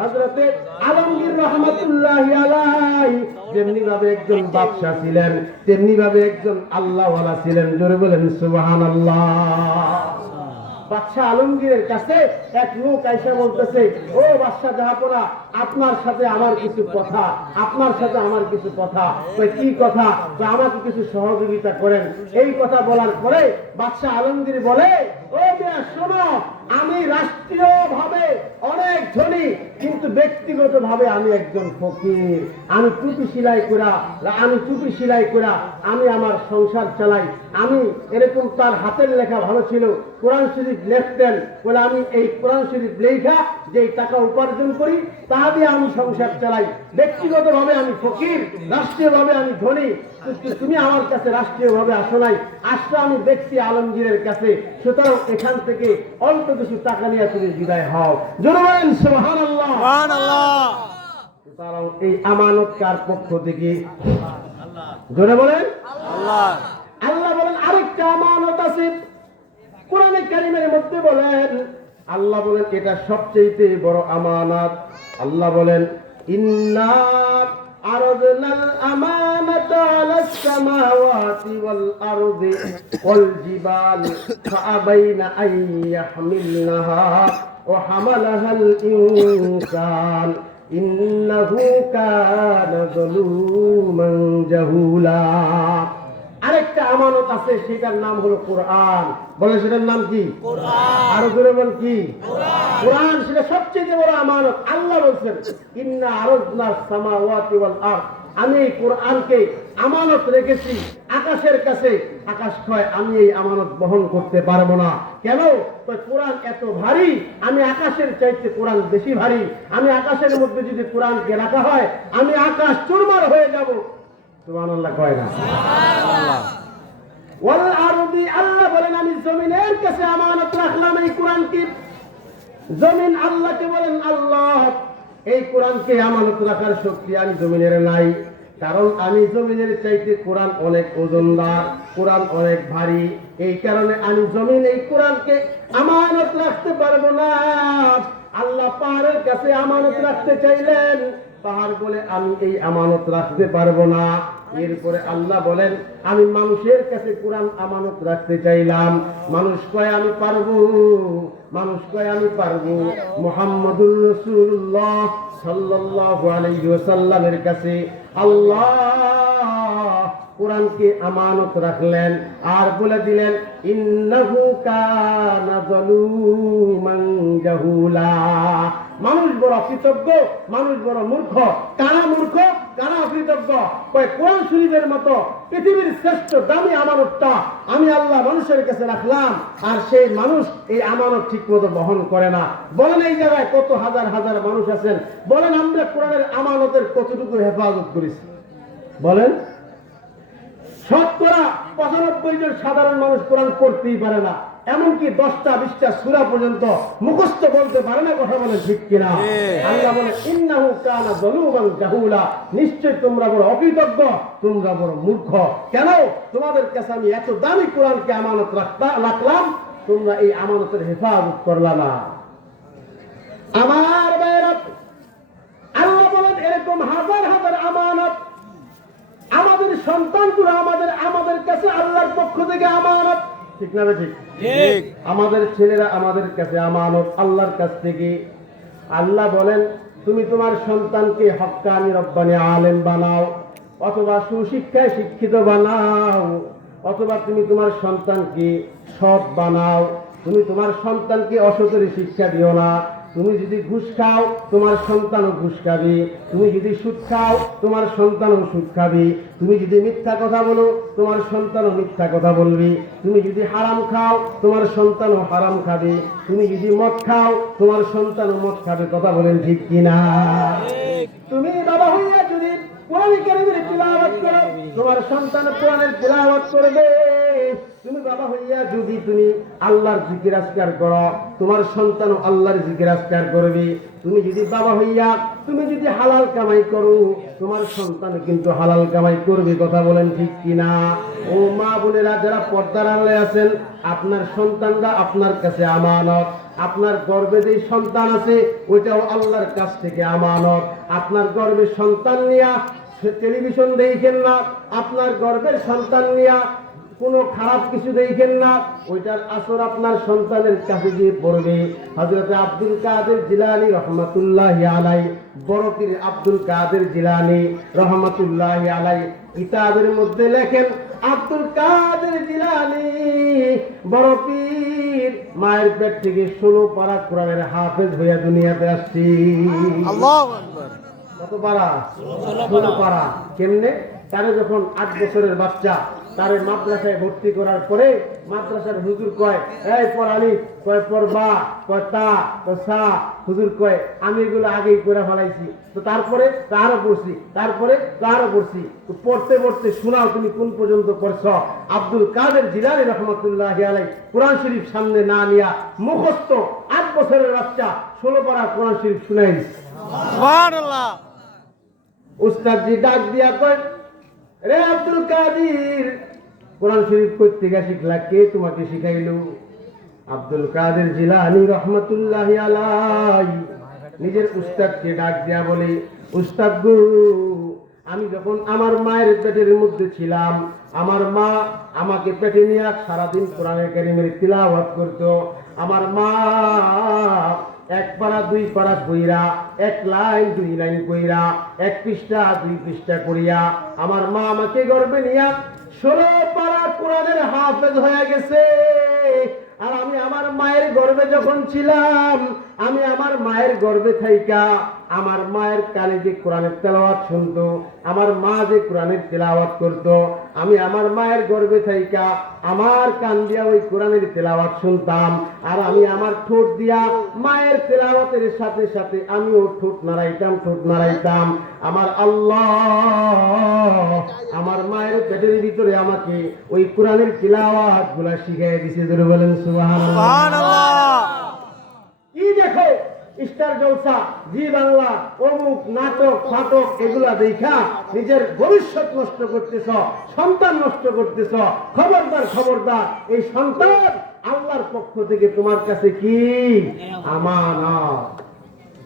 হযরতে আলমগীর রহমাতুল্লাহি আলাইহি যেমনি ভাবে একজন বাদশাহ ছিলেন, তেমনি ভাবে একজন আল্লাহওয়ালা ছিলেন। জোরে বলেন সুবহানাল্লাহ। বাদশাহ আলমগীরের কাছে এক লোক আইসা বলতেছে, ও বাদশাহ জাহাপনা, আপনার সাথে আমার কিছু কথা, আপনার সাথে আমার কিছু কথা। কি কথা? আমাকে কিছু সহযোগিতা করেন। এই কথা বলার পরে বাদশাহ আলমগীর বলে, ও মিয়া শোনো, আমি রাষ্ট্রীয় ভাবে অনেক ধনী, কিন্তু ব্যক্তিগত ভাবে আমি একজন ফকির। আমি টুপি সেলাই করা আমি আমার সংসার চালাই। আমি এরকম, তার হাতের লেখা ভালো ছিল, কোরআন শরীফ লিখতেন। বলে, আমি এই কোরআন শরীফ লেখা যে টাকা উপার্জন করি তা দিয়ে আমি সংসার চালাই। ব্যক্তিগত ভাবে আমি ফকির, রাষ্ট্রীয় ভাবে আমি ধনী। তুমি আমার কাছে রাষ্ট্রীয় ভাবে আসো নাই, আসছো আমি ব্যক্তি আলমগীরের কাছে। সুতরাং এখান থেকে অল্প কিছু টাকা নিয়ে তুমি বিদায় হও। জোরে বলেন সুবহানাল্লাহ। সুতরাং এই আমানত কার পক্ষ থেকে? জোরে বলেন আল্লাহ। আল্লাহ বলেন আরেকটা আমানত আছে কোরআনে কারীমের মধ্যে। বলেন আল্লাহ বলেন এটা সবচেয়ে বড় আমানত। আল্লাহ বলেন, ইন্না আরাদনাল আমানাতা আলাস সামাওয়াতি ওয়াল আরদি ওয়াল জিবাল ফাআবাইনা আন ইয়াহমিলনাহা ওয়া হামালাহাল ইনসান ইন্নাহু কানা যালুমান জাহুলা। আরেকটা আমানত আছে, সেটার নাম হলো কোরআন। বলে সেটার নাম কি? কোরআন। আরো জোরে বল কি? কোরআন। সেটা সবচেয়ে চাইতে বড় আমানত। আল্লাহ বলছেন ইন্না আরাদনা সামাওয়াতি ওয়াল আরদ, আমি এই কোরআনকে আমানত রেখেছি আকাশের কাছে। আকাশ কয় আমি এই আমানত বহন করতে পারবো না। কেন? কোরআন এত ভারী, আমি আকাশের চাইতে কোরআন বেশি ভারী। আমি আকাশের মধ্যে যদি কোরআনকে রাখা হয় আমি আকাশ চুরমার হয়ে যাব। সুবহানাল্লাহ কয় না? ওয়াল আরদি, আল্লাহ বলেন আমি জমিনের কাছে আমানত রাখলাম এই কোরআনকে। জমিন আল্লাহকে বলেন আল্লাহ এই কোরআনকে আমানত রাখার শক্তি আমি জমিনের নাই, কারণ আমি জমিনের চাইতে কোরআন অনেক ওজনদার, কোরআন অনেক ভারী। এই কারণে আমি জমিন এই কোরআনকে আমানত রাখতে পারবো না। আল্লাহ পাহাড়ের কাছে আমানত রাখতে চাইলেন, পাহাড় বলে আমি এই আমানত রাখতে পারবো না। এরপরে আল্লাহ বলেন আমি মানুষের কাছে কোরআন আমানত রাখতে চাইলাম, মানুষ কয় আমি পারবো, মানুষ কয় আমি পারবো। মুহাম্মদুর রাসূলুল্লাহ সাল্লাল্লাহু আলাইহি ওয়াসাল্লামের কাছে আল্লাহ কোরআনকে আমানত রাখলেন আর বলে দিলেন ইন্নাহু কানা যালুমান জাহুলা। মানুষ বড় অকৃতজ্ঞ, মানুষ বড় মূর্খ। কারা মূর্খ, কারা অকৃতজ্ঞ? কয় কোরআন শরীফের মতো পৃথিবীর শ্রেষ্ঠ দামি আমানতটা আমি আল্লাহ মানুষের কাছে রাখলাম, আর সেই মানুষ এই আমানত ঠিক মতো বহন করে না। বলেন এই জায়গায় কত হাজার হাজার মানুষ আছেন, বলেন আমরা কোরআনের আমানতের কতটুকু হেফাজত করেছি? বলেন। শতকরা 95 জন সাধারণ মানুষ কোরআন পড়তেই পারে না, এমনকি 10টা 20টা সূরা পর্যন্ত মুখস্থ বলতে পারে না। কথা বলে ঠিক কিনা? আল্লাহ বলে ইন্নাহু কানা যালুমান জাহুলা, নিশ্চয় তোমরা বড় অকৃতজ্ঞ, তোমরা বড় মূর্খ। কেন? তোমাদের কাছে আমি এত দামি কোরআনকে আমানত রাখলাম, তোমরা এই আমানতের হেফাজত করলা না। আমার ভাইরা, আল্লাহ বলেন এরকম হাজার হাজার আমানত আমাদের সন্তানগুলো আমাদের কাছে আল্লাহর পক্ষ থেকে আমানত। ঠিক না? ঠিক। আমাদের ছেলেরা আমাদের কাছে আমানত আল্লাহর কাছ থেকে। আল্লাহ বলেন তুমি তোমার সন্তানকে হক্কানি রব্বানি আলেম বানাও, অথবা সুশিক্ষায় শিক্ষিত বানাও, অথবা তুমি তোমার সন্তানকে সৎ বানাও। তুমি তোমার সন্তানকে অসতের শিক্ষা দিও না। তুমি যদি ঘুষ খাও তোমার সন্তানও ঘুষ খাবি, তুমি যদি সুদ খাও তোমার সন্তানও সুদ খাবি, তুমি যদি মিথ্যা কথা বলো তোমার সন্তানও মিথ্যা কথা বলবি, তুমি যদি হারাম খাও তোমার সন্তানও হারাম খাবে, তুমি যদি মদ খাও তোমার সন্তানও মদ খাবে। কথা বলেন ঠিক কিনা? তুমি বাবা হইয়া যদি কোরআন কারীমের তিলাওয়াত করো তোমার সন্তান কোরআনের তিলাওয়াত করবে। তুমি বাবা হইয়া যদি তুমি আল্লাহর জিকির আজকার করো তোমার সন্তানও আল্লাহর জিকির আজকার করবে। তুমি যদি বাবা হইয়া তুমি যদি হালাল কামাই করো তোমার সন্তান কিন্তু হালাল কামাই করবে। কথা বলেন ঠিক কিনা? ও মা বোনেরা যারা পর্দার আড়ালে আছেন, আপনার সন্তানরা আপনার কাছে আমানত। আপনার গর্ভে যে সন্তান আছে ওইটাও আল্লাহর কাছ থেকে আমানত। আপনার গর্ভে সন্তান নিয়া টেলিভিশন দেখেন না, আপনার গর্ভের সন্তান নিয়া কোনো খারাপ কিছু দেখেন না, ওইটার আসর আপনার সন্তানের কাছে গিয়ে পড়বে। হযরত আব্দুল কাদের জিলানী রহমাতুল্লাহি আলাইহি, বড় পীর আব্দুল কাদের জিলানী রহমাতুল্লাহি আলাইহি কিতাবের মধ্যে লেখেন আব্দুল কাদের জিলানী বড় পীর মায়ের পেট থেকে 16 পারা কোরআনের হাফেজ হইয়া দুনিয়াতে আসছে। আল্লাহু আকবার। কত পারা? 16 পারা। কেমনে? তারে যখন 8 বছরের বাচ্চা তারে মাদ্রাসায় ভর্তি করার পরে মাদ্রাসার হুজুর কয় এই পড় আলিফ, কয় পড় বা, কয় তা, কয় সা। হুজুর কয় আমি এগুলো আগেই করে ফেলাইছি। তো তারপরে আরো পড়ছি, তারপরে আরো পড়ছি। তো পড়তে পড়তে শোনাও তুমি কোন পর্যন্ত পড়ছ। আব্দুল কাদের জিলানী রহমাতুল্লাহি আলাইহি কোরআন শরীফ সামনে না নিয়া মুখস্থ 8 বছরের বাচ্চা 16 পারা কোরআন শরীফ শুনাই দিছে। সুবহানাল্লাহ। উস্তাদজি ডাক দিয়া কয় রে আব্দুল কাদের, কোরআন শরীফ কই থেকে শিখলা? কে তোমাকে শিখাইলো? আব্দুল কাদের জিলানী রহমাতুল্লাহি আলাইহি নিজের উস্তাদকে ডাক দিয়া বলে উস্তাদ গো, আমি যখন আমার মায়ের পেটের মধ্যে ছিলাম আমার মা আমাকে পেটে নিয়ে সারাদিন কোরআনে কারীমের তিলাওয়াত করতো। আমার মা 1 পারা 2 পারা কইরা 1 লাইন 2 লাইন কইরা 1 পৃষ্ঠা 2 পৃষ্ঠা করিয়া আমার মা আমাকে গর্ভে নিয়া 16 পারা কোরআনের হাফেজ হয়ে গেছে। আর আমি আমার মায়ের গর্ভে যখন ছিলাম, আমি আমার মায়ের গর্ভে থাইকা আমার মায়ের কানে যে কোরআনের তেলাওয়াত শুনতো, আমার মা যে কোরআনের তেলাওয়াত করতো, আমি আমার মায়ের গর্ভে থাইকা আমার কান দিয়া ওই কোরআনের তেলাওয়াত শুনতাম। আর আমি আমার ঠোঁট দিয়া মায়ের তেলাওয়াতের সাথে সাথে আমিও ঠোঁট নাড়াইতাম। আমার আল্লাহ আমার মায়ের পেটের ভিতরে আমাকে ওই কোরআনের তিলাওয়াত গুলা শিখিয়ে দিছে। জোরে বলেন সুবহানাল্লাহ। কি দেখো স্টার জলসা, জি বাংলা, অমুক নাটক ফাটক এগুলা দেখা নিজের ভবিষ্যৎ নষ্ট করতেছ, সন্তান নষ্ট করতেছ। খবরদার, এই সন্তান আল্লাহর পক্ষ থেকে তোমার কাছে কি আমানত।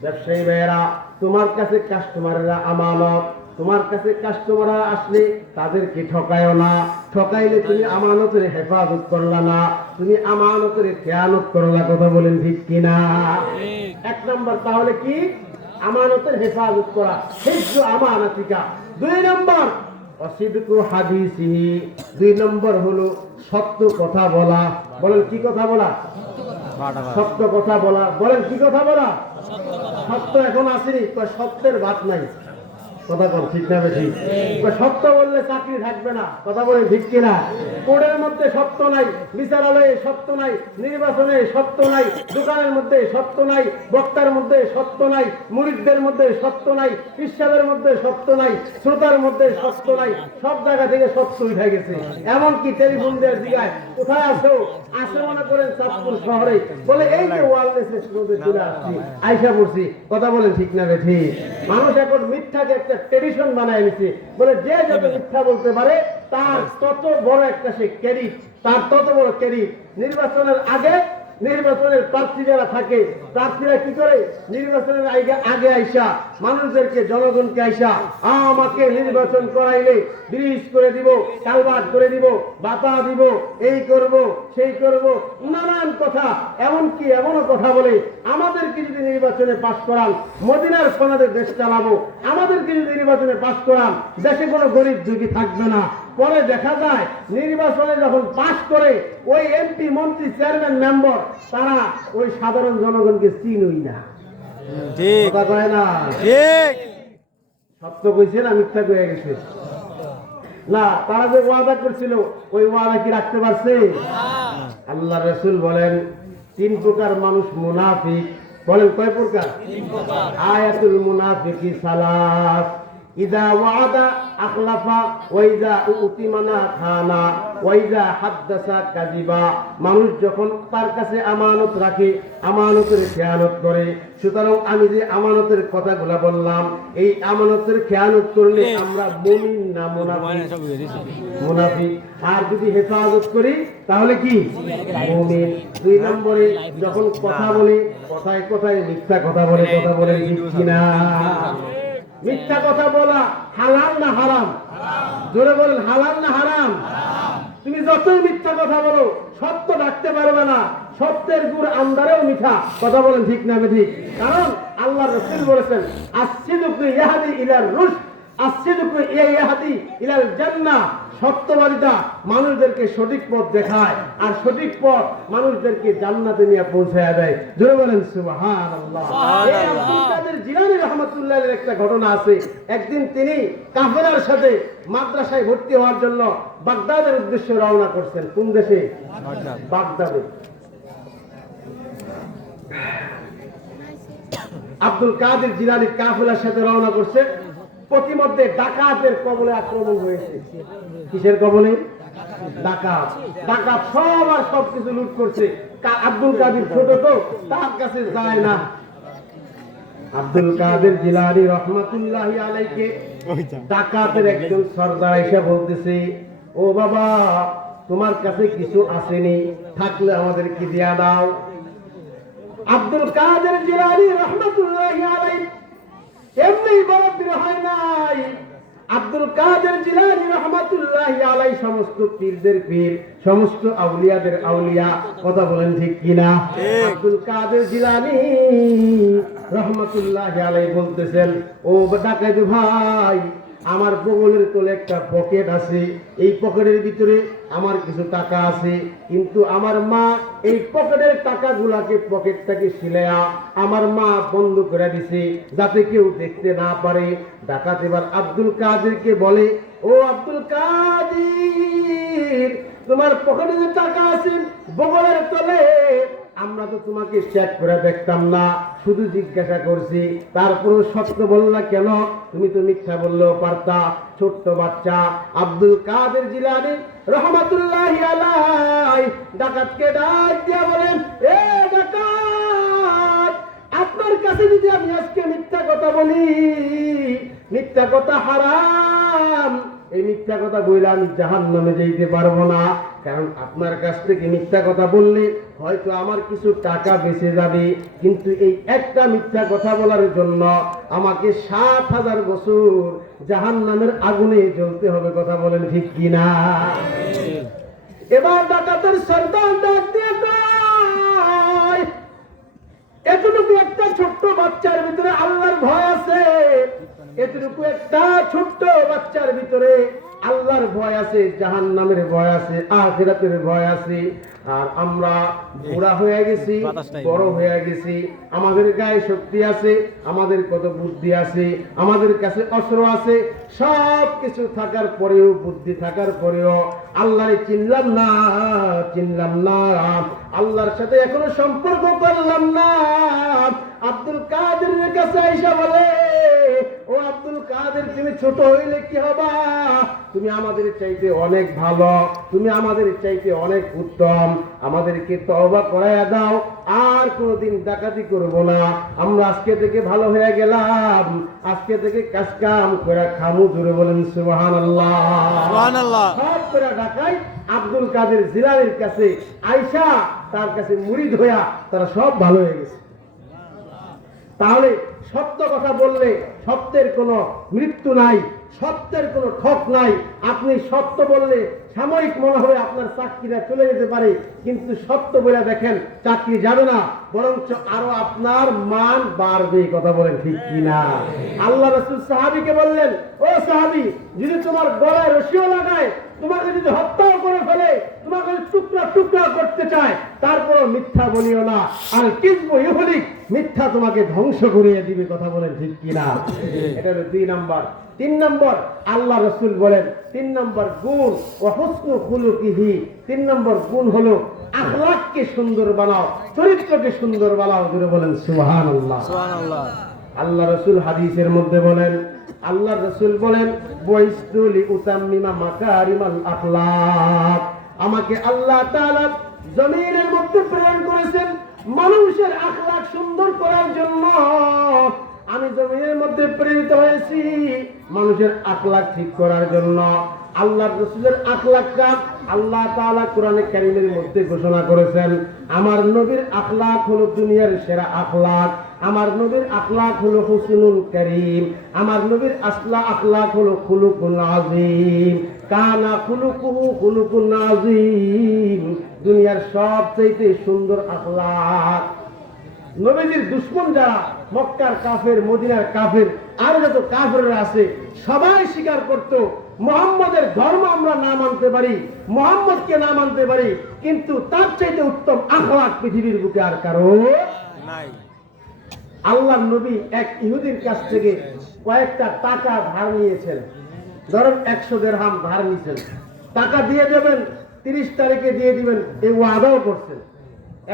ব্যবসায়ী ভাইয়েরা, তোমার কাছে কাস্টমাররা আমানত। তোমার কাছে কাস্টমাররা আসলে তাদেরকে ঠকায়ও না। ঠকাইলে তুমি আমানতের হেফাজত করলা না, তুমি আমানতের খেয়ানত করলা। কথা বলেন ঠিক কিনা? এক নম্বর তাহলে কি? আমানতের হেফাজত করা, হিফজ আমানাতিকা। দুই নম্বর অসিদকু হাদিসিহি। দুই নম্বর হলো সত্য কথা বলা। বলেন কি কথা বলা? সত্য কথা বলা। বলেন কি কথা বলা? সত্য এখন আসেনি, সত্যের ভাত নাই। কথা বল ঠিক না বেশি? সত্য বললে চাকরি থাকবে না। কথা বলে ঠিক কিনা? কোর্টের মধ্যে সত্য নাই, বিচারালয়ে সত্য নাই, নির্বাচনে সত্য নাই, দোকানের মধ্যে সত্য নাই, বক্তার মধ্যে সত্য নাই, মুরিদদের মধ্যে সত্য নাই, ইসলামের মধ্যে সত্য নাই, শ্রোতার মধ্যে সত্য নাই। সব জায়গা থেকে সত্য উঠে গেছে। এমনকি টেলিফোন দিয়ে জিগায় কোথায় আছো? আসে মনে করেন চাঁদপুর শহরে, বলে এই যে ওয়ারলেসের মধ্যে চলে আসছি, আইসা পড়ছি। কথা বলেন ঠিক না বেঠি? মানুষ এখন মিথ্যাকে একটা ট্রেডিশন বানায় নিছে। বলে যে যত মিথ্যা বলতে পারে তার তত বড় একটা সে ক্রেডিট, তার তত বড় ক্রেডিট। নির্বাচনের আগে নির্বাচনের প্রার্থী যারা থাকে, প্রার্থীরা কি করে? নির্বাচনের আগে আইসা মানুষদেরকে, জনগণকে আইসা আমাকে নির্বাচন করাইলে ব্রিজ করে দিব, কালভার্ট করে দিব, বাতা দিব, এই করব সেই করব, নানান কথা। এমনকি এমনও কথা বলে আমাদেরকে যদি নির্বাচনে পাস করান, মদিনার সনদে দেশ চালাবো। আমাদেরকে যদি নির্বাচনে পাস করান, দেশে কোনো গরিব দুঃখী থাকবে না। পরে দেখা যায় নির্বাচনে যখন পাস করে ওই এমপি, মন্ত্রী, চেয়ারম্যান, মেম্বার, তারা ওই সাধারণ জনগণকে চিনই না। ঠিক কথা কয় না? ঠিক। সত্য কইছে না মিথ্যা কয়ে গেছে? না, তারা যে ওয়াদা করছিল ওই ওয়াদা কি রাখতে পারছে? আল্লাহ রাসূল বলেন 3 প্রকার মানুষ মুনাফিক। বলেন কয় প্রকার? 3 প্রকার। আয়াতুল মুনাফিকি সালাস, ইদা ওয়াদা আখলাফা ওয়া ইদা উতিমানা খানা ওয়া ইদা হাদাসা কাযিবা। মানুষ যখন তার কাছে আমানত রাখে, আমানতের খেয়ানত করে। সুতরাং আমি যে আমানতের কথাগুলো বললাম, এই আমানতের খেয়ানত করলে আমরা মুমিন না মুনাফিক? আর যদি হেফাজত করি তাহলে কি? মুমিন। 2 নম্বরে যখন কথা বলে, কথায় কথায় মিথ্যা কথা বলে। কথা বলে ঠিক কিনা? মিথ্যা কথা বলা হালাল না হারাম? জোরে বলেন, হালাল না হারাম? তুমি যতই মিথ্যা কথা বলো, সত্য ডাকতে পারবে না। সত্যের গুড় আন্দারেও মিঠা। কথা বলেন ঠিক না ঠিক? কারণ আল্লাহ রাসূল বলেছেন আসসিদকু ইয়াহদি ইলার রুশদ, আসসিদকু ইয়াহদি ইলাল জান্নাহ। সত্যবাদিতা মানুষদেরকে সঠিক পথ দেখায়, আর সঠিক পথ মানুষদেরকে জান্নাতে নিয়ে পৌঁছায় দেয়। জোরে বলেন সুবহানাল্লাহ। এই আব্দুল কাদের জিলানী রাহমাতুল্লাহির একটা ঘটনা আছে। একদিন তিনি কাফেলার সাথে মাদ্রাসায় ভর্তি হওয়ার জন্য বাগদাদের উদ্দেশ্যে রওনা করছেন। কোন দেশে? বাগদাদে। আব্দুল কাদের জিলানী কাফেলার সাথে রওনা করছে। প্রতিমধ্যে ডাকাতের কবলে আক্রমণ হয়েছে। কিসের কবলে? ডাকাত। ডাকাত সবার সবকিছু লুট করছে। আব্দুল কাদের ছোট তো, তার কাছে যায় না। আব্দুল কাদের জিলানী রহমাতুল্লাহি আলাইহি ডাকাতের একজন সর্দার এসে বলতেছে, ও বাবা, তোমার কাছে কিছু আসেনি, থাকলে আমাদের কি দিয়া দাও। আব্দুল কাদের জিলানী রহমাতুল্লাহি আলাইহি এমনি বড় হয় নাই। আব্দুল কাদের জিলানী রাহমাতুল্লাহি আলাইহি সমস্ত পীরদের পীর, সমস্ত আউলিয়াদের আউলিয়া। কথা বলেন ঠিক কিনা? আব্দুল কাদের জিলানী রাহমাতুল্লাহি আলাইহি বলতেছেন, ও ডাকাত ভাই, আমার বগলের তলে একটা পকেট আছে, এই পকেটের ভিতরে আমার কিছু টাকা আছে, কিন্তু আমার মা এই পকেটের টাকাগুলাকে পকেটটাকে সিলাইয়া আমার মা বন্ধ করে দিছে যাতে কেউ দেখতে না পারে। ডাকাত এবার আব্দুল কাদেরকে বলে, ও আব্দুল কাদের, তোমার পকেটে যে টাকা আছে বগলের তলে, আমরা তো তোমাকে চেক করে দেখতাম না, শুধু জিজ্ঞাসা করছি, তারপরও সত্য বললা কেন? তুমি তো মিথ্যা বললেও পারতা। ছোট্ট বাচ্চা আব্দুল কাদের জিলানী রহমাতুল্লাহি আলাইহি ডাকাতকে ডাক দিয়া বলেন, এ ডাকাত, আপনার কাছে যদি আমি আজকে মিথ্যা কথা বলি, মিথ্যা কথা হারাম, এই মিথ্যা কথা বলে আমি জাহান্নামে যেতে পারবো না। কারণ আপনার কাছ থেকে মিথ্যা কথা বললে হয়তো আমার কিছু টাকা বেঁচে যাবে, কিন্তু এই একটা মিথ্যা কথা বলার জন্য আমাকে ৭,০০০ বছর জাহান্নামের আগুনে জ্বলতে হবে। কথা বলেন ঠিক কিনা? এবার ডাকাতের সর্দার ডাক দিয়ে কয়, এতটুকু একটা ছোট্ট বাচ্চার ভিতরে আল্লাহর ভয় আছে, এতটুকু একটা ছোট্ট বাচ্চার ভিতরে আল্লাহর ভয় আছে, জাহান্নামের ভয় আছে, আখিরাতের ভয় আছে। আর আমরা বুড়া হয়ে গেছি, বড় হয়ে গেছি, আমাদের গায়ে শক্তি আছে, আমাদের কত বুদ্ধি আছে, আমাদের কাছে অস্ত্র আছে, সব কিছু থাকার পরেও, বুদ্ধি থাকার পরেও আল্লাহরে চিনলাম না, আল্লাহর সাথে এখনো সম্পর্ক করলাম না। আব্দুল কাদেরের কাছে আইসা বলে, ও আব্দুল কাদের, তুমি ছোট হইলে কি হবা? তুমি আমাদের চাইতে অনেক ভালো, তুমি আমাদের চাইতে অনেক উত্তম, আমাদেরকে তওবা করাইয়া দাও, আর কোনোদিন ডাকাতি করব না, আমরা আজকে থেকে ভালো হয়ে গেলাম, আজকে থেকে কাজ কাম করে খামু। জোরে বলেন সুবহানাল্লাহ। সুবহানাল্লাহ। সব করে ডাকাই আব্দুল কাদের জিলানীর কাছে আইসা তার কাছে মুরিদ হইয়া তারা সব ভালো হয়ে গেছে। তাহলে সত্য কথা বললে সত্যের কোনো মৃত্যু নাই, সত্যের কোনো ঠক নাই। আপনি সত্য বললে সাময়িক মনে হবে আপনার চাকরিটা চলে যেতে পারে, কিন্তু সত্য বলে দেখেন চাকরি যাবে না, বরঞ্চ আরো আপনার মান বাড়বে। কথা বলেন ঠিক কিনা? আল্লাহ রাসূল সাহাবীকে বললেন, ও সাহাবী, যদি তোমার গলায় রশিও লাগায়, তোমাকে যদি হত্যাও করে ফেলে, তোমাকে টুকরা টুকরা করতে চায়, তারপরও মিথ্যা বলিও না। আর কিসবু ইহুলিক, মিথ্যা তোমাকে ধ্বংস করিয়ে দিবে। কথা বলেন ঠিক কিনা? এটা হলো 2 নাম্বার। 3 নম্বর আল্লাহ রাসূল বলেন, 3 নম্বর গুণ ও হুসনু খুলুকিহি, 3 নম্বর গুণ হলো আখলাককে সুন্দর বানাও, চরিত্রকে সুন্দর বানাও। জোরে বলেন সুবহানাল্লাহ। সুবহানাল্লাহ। আল্লাহ রাসূল হাদিসের মধ্যে বলেন, আল্লাহ রাসূল বলেন, বুইস্তু লিউতাম্মিমা মাকারিমাল আখলাক, আমাকে আল্লাহ তাআলা জমিনের মধ্যে প্রেরণ করেছেন মানুষের আখলাক সুন্দর করার জন্য। আমি জমিনের মধ্যে প্রেরিত হয়েছি মানুষের আখলাক ঠিক করার জন্য। আল্লাহর রাসূলের আখলাকটা আল্লাহ তাআলা কোরআনে কারীমের মধ্যে ঘোষণা করেছেন, আমার নবীর আখলাক হলো দুনিয়ার সেরা আখলাক, আমার নবীর আখলাক হলো হুসনুল কারীম, আমার নবীর আখলাক হলো খুলুকুন আযীম, কানা খুলুকুহু খুলুকুন আযীম, দুনিয়ার সবচেয়ে সুন্দর আখলাক। নবীজির দুশমন যারা মক্কার কাফের, মদিনার কাফের, আর যত কাফেররা আছে, সবাই স্বীকার করত মুহাম্মদের ধর্ম আমরা না মানতে পারি, মুহাম্মদকে না মানতে পারি, কিন্তু তার চাইতে উত্তম আখলাক পৃথিবীর বুকে আর কারো নাই। আল্লাহর নবী এক ইহুদির কাছ থেকে কয়েকটা টাকা ধার নিয়েছেন, ধরেন 100 দিরহাম ধার নিয়েছেন, টাকা দিয়ে দেবেন, 30 তারিখে দিয়ে দিবেন, এই ওয়াদাও করছেন।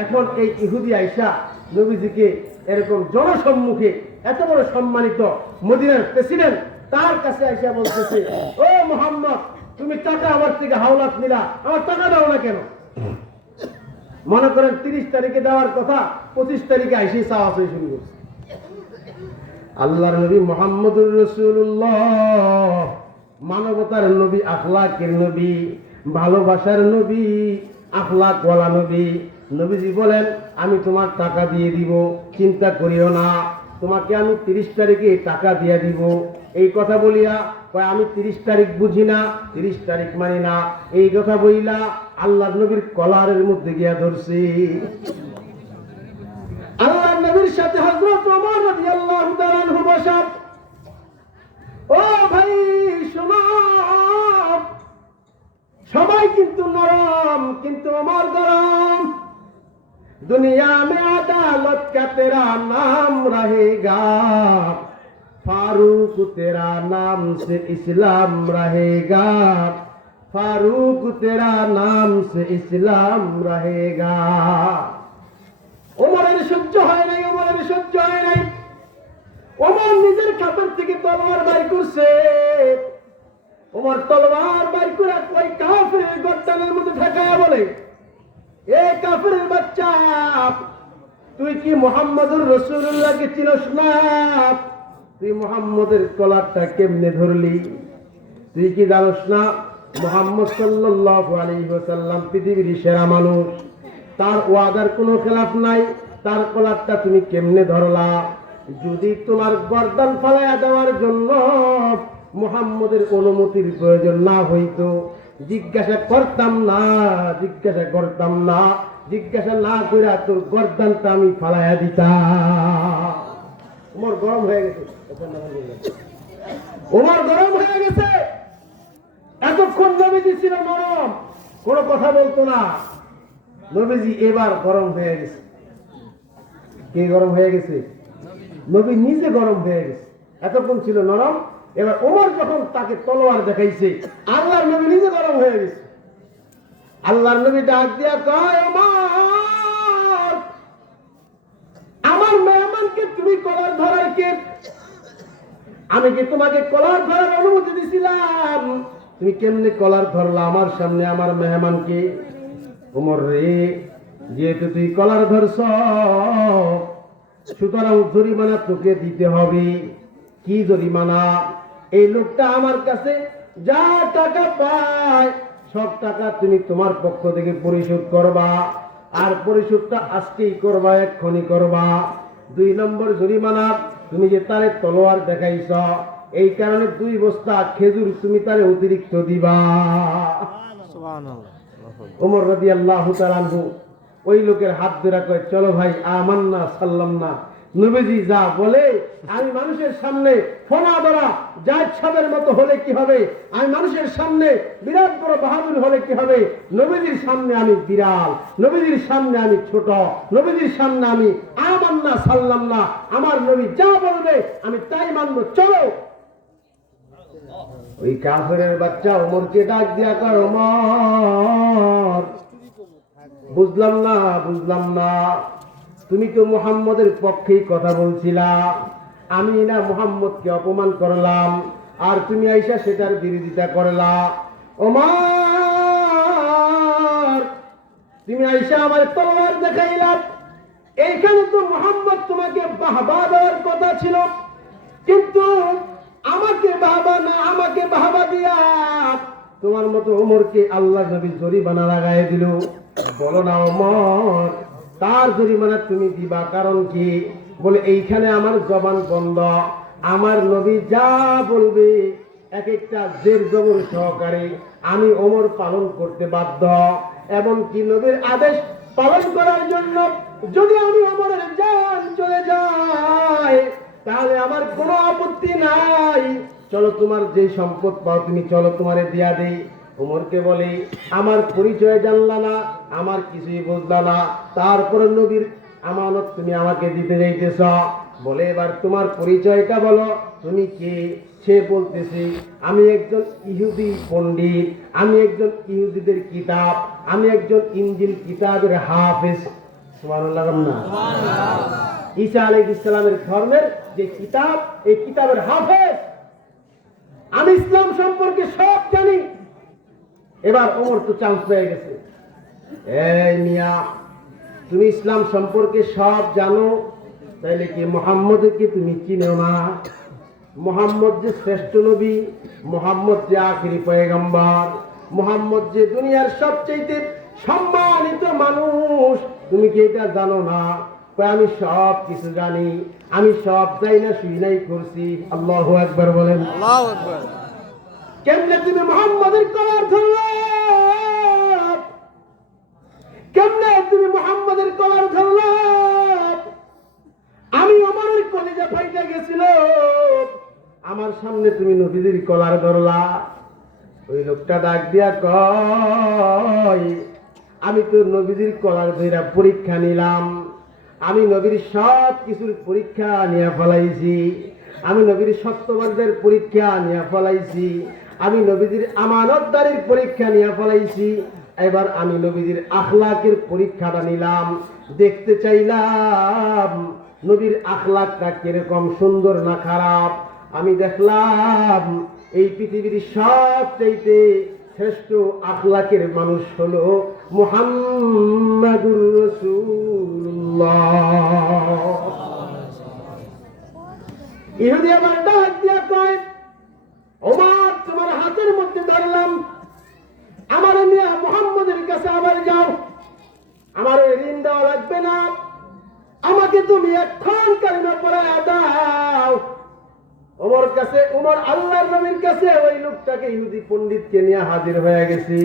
এখন এই ইহুদি আইসা নবীজিকে এরকম জনসম্মুখে, এত বড় সম্মানিত মদিনার প্রেসিডেন্ট, তার কাছে আইসা বলতেছে, ও মুহাম্মদ, তুমি টাকা আমার থেকে হাওলাত নিলা, আমার টাকা দাও না কেন? মনে করেন 30 তারিখে দেওয়ার কথা, 25 তারিখে আইসে চাওয়া শুরু করছে। আল্লাহর নবী মুহাম্মদুর রাসূলুল্লাহ, মানবতার নবী, আখলাকের নবী, ভালোবাসার নবী, আখলাক ওয়ালা নবী। নবীজি বলেন, আমি তোমার টাকা দিয়ে দিব, চিন্তা করিও না, তোমাকে আমি 30 তারিখে টাকা দিয়ে দিব। এই কথা বলিয়া কয়, আমি 30 তারিখ বুঝি না, 30 তারিখ মানি না, এই কথা বইলা আল্লাহর নবীর কলারের মধ্যে গিয়া ধরছি। আল্লাহর নবীর সাথে হযরত ওমর রাদিয়াল্লাহু তাআলা আনহু বসা। ও ভাই, সবাই কিন্তু নরম, কিন্তু ওমর গরম। दुनिया में अदालत का तेरा नाम रहेगा, फारूक तेरा नाम से इस्लाम रहेगा, फारूक तेरा नाम से इस्लाम रहेगा। ওমরের সহ্য হয় নাই, ওমরের সহ্য হয় নাই। ওমর নিজের খাতার থেকে তলোয়ার বাইর করছে। ওমর তলোয়ার বাইর করে ওই কাফেরের গর্দানের মধ্যে ঠেকায়া বলে, এ কাফেরের বাচ্চা, তুই কি মুহাম্মদুর রাসূলুল্লাহকে চিনস না? তুই মুহাম্মদের কলারটা কেমনে ধরলি? তুই কি জানোস না মুহাম্মদ সাল্লাল্লাহু আলাইহি ওয়াসাল্লাম পৃথিবীর সেরা মানুষ, তার ওয়াদার কোনো খেলাফ নাই, তার কলারটা তুমি কেমনে ধরলা? যদি তোমার গর্দান ফালায়া দেওয়ার জন্য মুহাম্মদের অনুমতির প্রয়োজন না হইতো, জিজ্ঞাসা করতাম না, জিজ্ঞাসা করতাম না, জিজ্ঞাসা না কইরা তোর গর্দানটা আমি ফালায়া দিতাম। ওমর গরম হয়ে গেছে, ওমর গরম হয়ে গেছে। এতক্ষণ নবীজি ছিল নরম, কোনো কথা বলতো না। নবীজি এবার গরম হয়ে গেছে। কে গরম হয়ে গেছে? নবী নিজে গরম হয়ে গেছে। এতক্ষণ ছিল নরম, এবার ওমর যখন তাকে তলোয়ার দেখাইছে, আল্লাহর নবী নিজে গরম হয়ে গেছে। আল্লাহর নবী ডাক দিয়া কয়, ওমর, আমার মেহমানকে তুমি কলার ধরার কে? আমি কি তোমাকে কলার ধরার অনুমতি দিছিলাম? তুমি কেমনে কলার ধরলা আমার সামনে আমার মেহমানকে? ওমর রে, যেহেতু তুই কলার ধরছ, সুতরাং জরিমানা তোকে দিতে হবে। কি জরিমানা? এই লোকটা আমার কাছে যা টাকা পায় সব টাকা তুমি তোমার পক্ষ থেকে পরিশোধ করবা, আর পরিশোধটা আজকেই করবা, এক্ষুনি করবা। 2 নম্বর জরিমানা, তুমি যে তারে তলোয়ার দেখাইছ, এই কারণে 2 বস্তা খেজুর তুমি তারে অতিরিক্ত দিবা। ওমর রাদিয়াল্লাহু তাআলা আনহু ওই লোকের হাত ধরে কয়, চলো ভাই, আমান্না সাল্লামনা। নবীজি যা বলে, আমি মানুষের সামনে ফোনা ধরা জায়েদ সাহেবের মতো হলে কি হবে, আমি মানুষের সামনে বিরাট বড় বাহাদুর হলে কি হবে, নবীজির সামনে আমি বিড়াল, নবীজির সামনে আমি ছোট, নবীজির সামনে আমি আমান্না সাল্লামনা। আমার নবী যা বলবে আমি তাই মানবো, চলো। ওই কাফেরের বাচ্চা ওমরকে ডাক দিয়া কয়, ওমর, বুঝলাম না, বুঝলাম না, তুমি তো মুহাম্মদের পক্ষেই কথা বলছিলা, আমি না মুহাম্মদকে অপমান করলাম, আর তুমি আইসা সেটার বিরোধিতা করলা। ওমর, তুমি আইসা আমার তলোয়ার দেখাইলা, এইখানে তো মুহাম্মদ তোমাকে বাহবা দেওয়ার কথা ছিল, কিন্তু আমাকে বাহবা না, আমাকে বাহবা দিয়া তোমার মতো ওমরকে আল্লাহ নবী জরিমানা লাগাই দিল। বলো না ওমর, তার জরিমানা তুমি দিবা, কারণ কি? বলে, এইখানে আমার জবান বন্ধ, আমার নবী যা বলবে এক একটা জের জবর সহকারে আমি ওমর পালন করতে বাধ্য। এমনকি নবীর আদেশ পালন করার জন্য যদি আমি ওমরের জান চলে যাই, তাহলে আমার কোনো আপত্তি নাই, চলো তোমার যে সম্পদ পাও তুমি চলো তোমারে দিয়া দেই। ওমরকে বলে, আমার পরিচয় জানলা না, আমার কিছুই বুঝলা না, তারপরে নবীর আমানত তুমি আমাকে দিতে যাইতেছ, বলে এবার তোমার পরিচয়টা বলো, তুমি কে? সে বলতেছে, আমি একজন ইহুদি পণ্ডিত, আমি একজন ইহুদিদের কিতাব, আমি একজন ইনজিল কিতাবের হাফেজ। সুবহানাল্লাহ না? ঈসা আলাইহিস সালামের ধর্মের যে কিতাব, এই কিতাবের হাফেজ, আমি ইসলাম সম্পর্কে সব জানি। এবার ওমর তো চান্স পেয়ে গেছে, এই মিয়া, তুমি ইসলাম সম্পর্কে সব জানো, তাইলে কি মুহাম্মদকে তুমি চিনো না? মুহাম্মদ যে শ্রেষ্ঠ নবী, মুহাম্মদ যে আখিরি পয়গম্বর, মুহাম্মদ যে দুনিয়ার সবচেয়ে সম্মানিত মানুষ, তুমি কি এটা জানো না? আমি সব কিছু জানি, আমি সব যাই না শুই নাই করছি। আল্লাহু আকবার বলেন। আল্লাহু আকবার। কেমনে তুমি মুহাম্মদের কলার ধরলে? কেমনে তুমি মুহাম্মদের কলার ধরলে? আমি ওমরের কলিজা ফাইটা গেছিল, আমার সামনে তুমি নবীদের কলার ধরলা। ওই লোকটা ডাক দিয়া কয়, আমি তো নবীজির কলার ধইরা পরীক্ষা নিলাম, আমি নবীর সব কিছুর পরীক্ষা নিয়ে ফেলাইছি, আমি নবীর সত্যবাদের পরীক্ষা নিয়ে ফেলাইছি, আমি নবীজির আমানতদারির পরীক্ষা নিয়ে ফেলাইছি, এবার আমি নবীজির আখলাকের পরীক্ষাটা নিলাম, দেখতে চাইলাম নবীর আখলাকটা কিরকম, সুন্দর না খারাপ। আমি দেখলাম এই পৃথিবীর সবচাইতে শ্রেষ্ঠ আখলাকের মানুষ হলো মুহাম্মাদুর রাসূলুল্লাহ। ইহুদি আমার ডাক দিয়া কয়, ওমর তোমার হাতের মধ্যে ধরলাম, আমার নিয়ে মুহাম্মাদের কাছে আবার যাও, আমার ঋণ দেওয়া লাগবে না, আমাকে তুমি এখন কালিমা পড়ায়া দাও। ওমর কাছে, ওমর আল্লাহর নবীর কাছে ওই লোকটাকে ইহুদি পণ্ডিতকে নিয়ে হাজির হয়ে গেছি।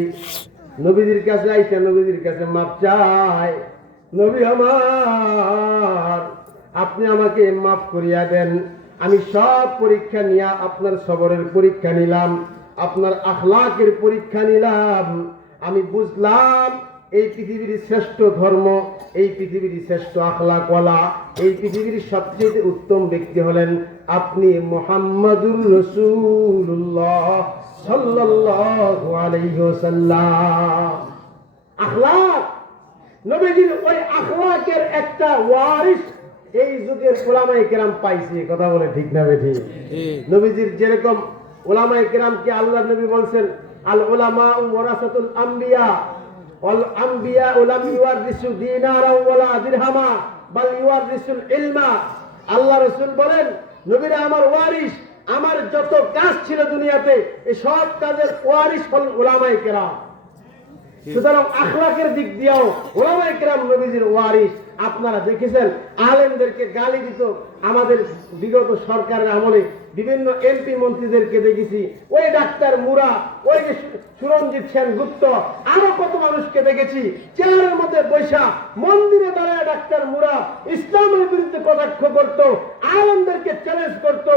নবীজির কাছে আইসা নবীজির কাছে মাপ চায়, নবী আমার, আপনি আমাকে মাফ করিয়া দেন, আমি সব পরীক্ষা নিয়ে আপনার সবরের পরীক্ষা নিলাম, আপনার আখলাকের পরীক্ষা নিলাম, আমি বুঝলাম এই পৃথিবীর শ্রেষ্ঠ ধর্ম, এই পৃথিবীর শ্রেষ্ঠ আখলাকওয়ালা, এই পৃথিবীর সবচেয়ে উত্তম ব্যক্তি হলেন আপনি মুহাম্মাদুর রাসূলুল্লাহ সাল্লাল্লাহু আলাইহি ওয়াসাল্লাম। আখলাক, নবীজির ওই আখলাকের একটা ওয়ারিস এই যুগের উলামায়ে কেরাম পাইছে। কথা বলে ঠিক না বেঠিক? নবীজির যেরকম উলামায়ে কেরামকে আল্লাহর নবী বলছেন, আল উলামা ওয়ারাসাতুল আম্বিয়া, ওয়াল আম্বিয়া লাম ইওয়ারিসু দিনারা ওয়ালা দিরহামা বাল ইওয়ারিসুল ইলমা। আল্লাহ রাসূল বলেন, নবীরা আমার ওয়ারিস, আমার যত কাজ ছিল দুনিয়াতে এই সব কাজের ওয়ারিস হলেন উলামায়ে কেরাম। সুতরাং আখলাকের দিক দিয়েও উলামায়ে কেরাম নবীজির ওয়ারিস। আপনারা দেখেছেন আলেমদেরকে গালি দিত আমাদের বিগত সরকারের আমলে, বিভিন্ন এমপি মন্ত্রীদেরকে দেখেছি, ওই ডাক্তার মুরা, ওই যে সুরঞ্জিত সেনগুপ্ত, আরো কত মানুষকে দেখেছি চেয়ারের মধ্যে বৈশা মন্দিরে দাঁড়ায় ডাক্তার মুরা ইসলামের বিরুদ্ধে কটাক্ষ করত, আলেমদেরকে চ্যালেঞ্জ করত,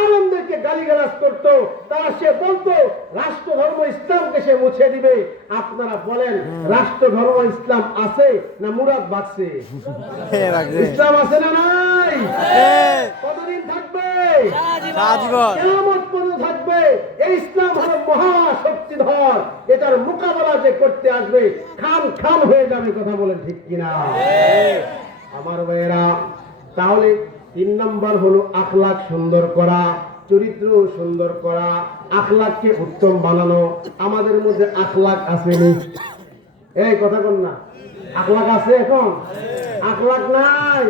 আলেমদেরকে গালিগালাজ করত, তারা সে বলতো রাষ্ট্র ধর্ম ইসলামকে সে মুছে দিবে। আপনারা বলেন রাষ্ট্র ধর্ম ইসলাম আছে না মুরাদ বাঁচছে? ইসলাম আছে না নাই? কতদিন থাকবে? কিয়ামত পর্যন্ত থাকবে। এই ইসলাম হলো মহাশক্তিধর, এটার মোকাবেলা যে করতে আসবে খাম খাম হয়ে যাবে। কথা বলেন ঠিক কিনা আমার ভাইয়েরা? তাহলে 3 নম্বর হলো আখলাক সুন্দর করা, চরিত্র সুন্দর করা, আখলাককে উত্তম বানানো। আমাদের মধ্যে আখলাক আসেনি? এই কথা বল না, আখলাক আছে এখন? আখলাক নাই।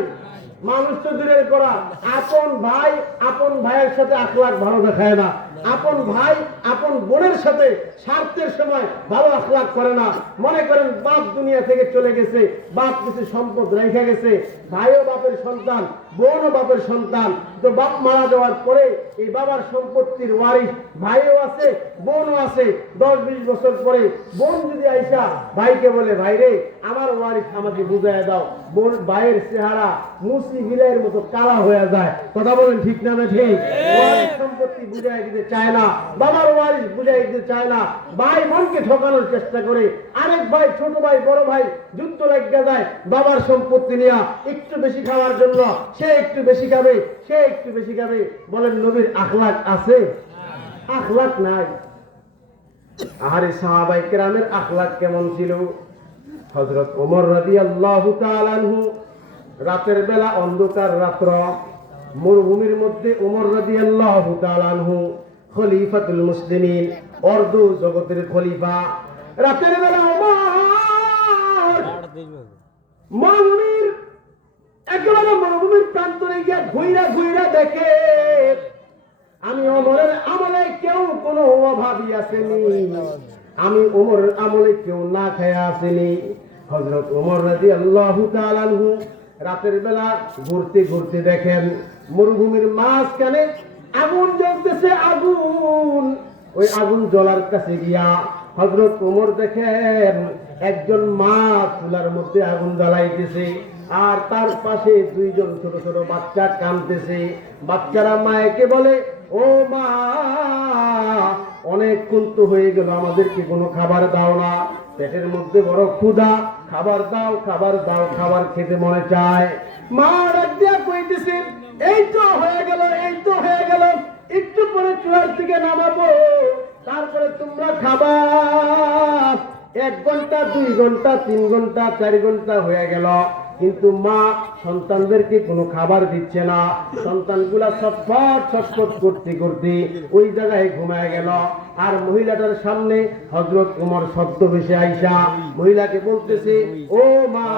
মানুষ তো দূরের করা, আপন ভাই আপন ভাইয়ের সাথে আখলাক ভালো দেখায় না, আপন ভাই আপন বোনের সাথে স্বার্থের সময় ভালো আখলাক করে না। মনে করেন বাপ দুনিয়া থেকে চলে গেছে, বাপ কিছু সম্পদ রেখে গেছে, ভাইও বাপের সন্তান, বোনও বাপের সন্তান, তো বাপ মারা যাওয়ার পরে এই বাবার সম্পত্তির ওয়ারিশ ভাইও আছে বোনও আছে। 10-20 বছর পরে বোন যদি আইসা ভাইকে বলে, ভাই রে আমার ওয়ারিশ আমাকে বুঝাইয়া দাও, বোন ভাইয়ের চেহারা মুসি বিলাইয়ের মতো কালা হয়ে যায়। কথা বলেন ঠিক না ঠিক? ওয়ারিশ সম্পত্তি বুঝাই দিতে চায় না, বাবার ওয়ারিশ বুঝাই দিতে চায় না, ভাই বোনকে ঠকানোর চেষ্টা করে, আরেক ভাই ছোট ভাই বড় ভাই যুদ্ধ লাগিয়ে যায় বাবার সম্পত্তি নিয়ে একটু বেশি খাওয়ার জন্য। সে একটু বেশি খাবে, সে একটু বেশি খাবে। বলেন নবীর আখলাক আছে? আখলাক নাই। আরে সাহাবায়ে কেরামের আখলাক কেমন ছিল? হযরত ওমর রাদিয়াল্লাহু তাআলা আনহু, রাতের বেলা অন্ধকার রাত্র, মরুভূমির মধ্যে ওমর রাদিয়াল্লাহু তাআলা আনহু খলিফাতুল মুসলিমিন, অর্ধ জগতের খলিফা। রাতের বেলা ওমর মরুভূমির একেবারে মরুভূমির প্রান্তরে গিয়ে ঘুইরা ঘুইরা দেখে আমি ওমরের আমলে কেউ কোনো অভাবী আসেনি, আমি ওমরের আমলে কেউ না খায়া আসেনি। হযরত ওমর রাদিয়াল্লাহু তাআলা আনহু রাতের বেলা ঘুরতে ঘুরতে দেখেন মরুভূমির মাঝখানে আগুন জ্বলতেছে, আগুন। ওই আগুন জ্বলার কাছে গিয়া হযরত ওমর দেখেন একজন মা চুলার মধ্যে আগুন জ্বালাইতেছে, আর তার পাশে 2 জন ছোট ছোট বাচ্চা কাঁদতেছে। বাচ্চারা মায়েকে বলে, ও মা, ও অনেকক্ষণ তো হয়ে গেল, আমাদেরকে কোনো খাবার দাও না, পেটের মধ্যে বড় ক্ষুধা, খাবার দাও, খাবার দাও, খাবার খেতে মনে চায়। মা ডাক দিয়া কইতেছে, এই তো হয়ে গেল, এই তো হয়ে গেল, একটু পরে চুলার থেকে নামাবো, তারপরে তোমরা খাবা। 1 ঘন্টা, 2 ঘন্টা, 3 ঘন্টা, 4 ঘন্টা হয়ে গেল, কিন্তু মা সন্তানদেরকে কোনো খাবার দিচ্ছে না। সন্তানগুলা ছটফট ছটফট করতে করতে ওই জায়গায় ঘুমায় গেল। আর মহিলাটার সামনে হযরত ওমর শব্দ ভেসে আইসা মহিলাকে বলতেছে, ও মা,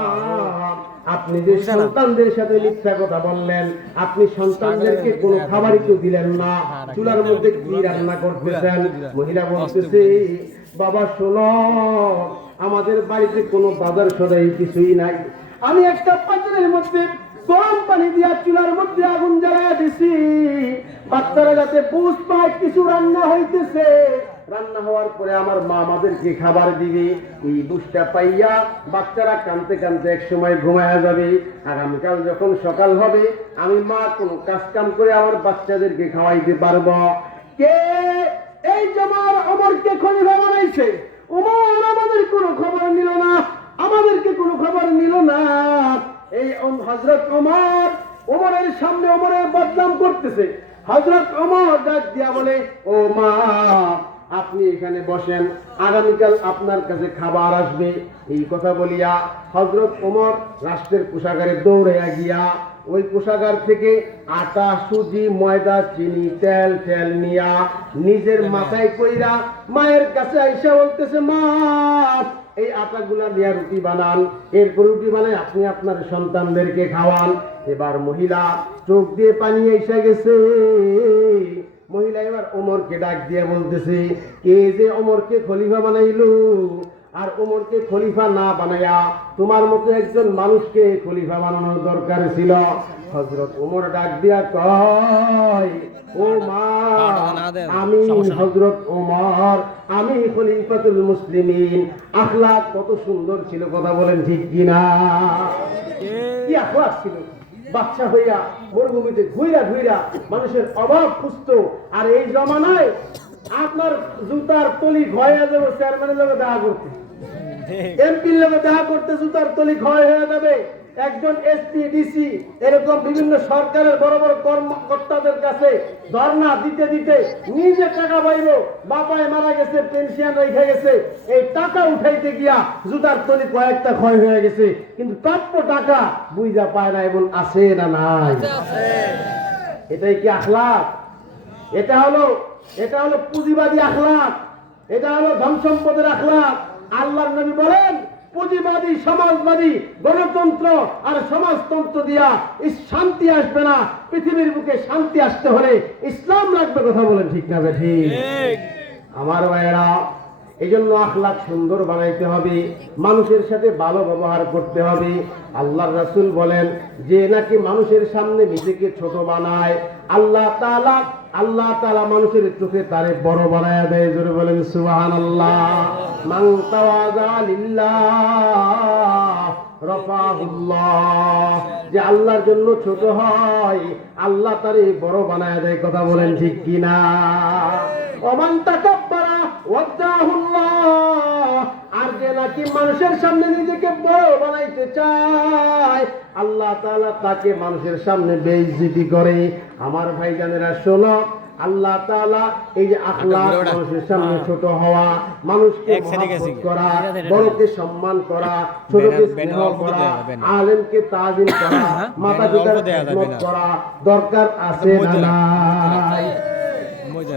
আপনি যে সন্তানদের সাথে মিথ্যা কথা বললেন, আপনি সন্তানদেরকে কোনো খাবারই তো দিলেন না, চুলার মধ্যে কি রান্না করতেছেন? মহিলা বলতেছে, বাবা শোনো, আমাদের বাড়িতে কোনো বাজার সদাই কিছুই নাই, আমি একটা পাত্রের মধ্যে গরম পানি দিয়া চুলার মধ্যে আগুন জ্বালায় দিছি, বাচ্চারা যাতে বুঝ পায় কিছু রান্না হইতেছে, রান্না হওয়ার পরে আমার মা আমাদেরকে খাবার দিবে। এই বুঝটা পাইয়া বাচ্চারা কানতে কানতে এক সময় ঘুমায়া যাবে। আগামীকাল যখন সকাল হবে, আমি মা কোনো কাজ কাম করে আমার বাচ্চাদেরকে খাওয়াইতে পারবো। কে এই জমার ওমরকে খলিফা বানাইছে? ওমর আমাদের কোনো খবর নিল না, আমাদেরকে কোনো খবর নিল না। এই হযরত ওমর, ওমরের সামনে ওমরের বদনাম করতেছে। হযরত ওমর ডাক দিয়া বলে, ও মা, আপনি এখানে বসেন, আগামীকাল আপনার কাছে খাবার আসবে। এই কথা বলিয়া হযরত ওমর রাষ্ট্রের কোষাগারে দৌড়াইয়া গিয়া ওই কোষাগার থেকে আটা, সুজি, ময়দা, চিনি, তেল তেল নিয়া নিজের মাথায় কইরা মায়ের কাছে আইসা বলতেছে, মা, এই আটাগুলা দিয়া রুটি বানান, এরপর রুটি বানাই আপনি আপনার সন্তানদেরকে খাওয়ান। এবার মহিলা চোখ দিয়ে পানি এসে গেছে। মহিলা এবার ওমরকে ডাক দিয়ে বলতেছে, কে যে ওমরকে খলিফা বানাইলো? আর ওমরকে খলিফা না বানায়া তোমার মতো একজন মানুষকে খলিফা বানানোর দরকার ছিল। হযরত ওমর ডাক দিয়া কয়, ও মা, আমি হযরত ওমর, আমি খলিফাতুল মুসলিমিন। আখলাক কত সুন্দর ছিল, কথা বলেন ঠিক কিনা? কি আখলাক ছিল! বাচ্চা হইয়া মরুভূমিতে ঘুইরা ঘুইরা মানুষের অভাব খুঁজতো। আর এই জমানায় আপনার জুতার তলি ক্ষয় হয়ে যাবে, চেয়ারম্যানের লোকে দেখা করতে, এমপির লোকে দেখা করতে জুতার তলি ক্ষয় হয়ে যাবে। একজন এসপি, ডিসি, এরকম বিভিন্ন সরকারের বড় বড় কর্মকর্তাদের কাছে ধর্ণা দিতে দিতে নিজে টাকা পাইব, বাপায় মারা গেছে, পেনশন রেখে গেছে, এই টাকা উঠাইতে গিয়া জুতার তলি কয়েকটা ক্ষয় হয়ে গেছে, কিন্তু প্রাপ্য টাকা বুঝা পায় না, এবং আছে না নাই? এটাই কি আখলাক? এটা হলো পুঁজিবাদী আখলাক, এটা হলো ধন সম্পদের আখলাক। আল্লাহর নবী বলেন, পুঁজিবাদী, সমাজবাদী, গণতন্ত্র আর সমাজতন্ত্র দিয়া শান্তি আসবে না। পৃথিবীর বুকে শান্তি আসতে হলে ইসলাম লাগবে। কথা বলেন ঠিক না ঠিক? আমার ভাইয়েরা, এই জন্য আখলাক সুন্দর বানাইতে হবে, মানুষের সাথে ভালো ব্যবহার করতে হবে। আল্লাহর রাসূল বলেন, যে নাকি মানুষের সামনে নিজেকে ছোট বানায়, আল্লাহ তাআলা মানুষের চোখে তারে বড় বানায়া দেয়। জোরে বলেন সুবহানাল্লাহ। মান তাওয়াযা লিল্লাহ রাফাহুল্লাহ। যে আল্লাহর জন্য ছোট হয়, আল্লাহ তারে বড় বানায়া দেয়। কথা বলেন ঠিক কিনা? ওমান তাকাব্বারা ওয়াদাহুল্লাহ। আর যে নাকি মানুষের সামনে নিজেকে বড় বানাইতে চায়, আল্লাহ তাআলা তাকে মানুষের সামনে বেইজ্জতি করে। আমার ভাইজানেরা শোনো, আল্লাহ তাআলা এই যে আখলাক, মানুষের সামনে ছোট হওয়া, মানুষকে মহব্বত করা, বড়কে সম্মান করা, ছোটকে স্নেহ করা, আলেমকে তাজিম করা, মাতা পিতার খেদমত করা দরকার আছে না নাই?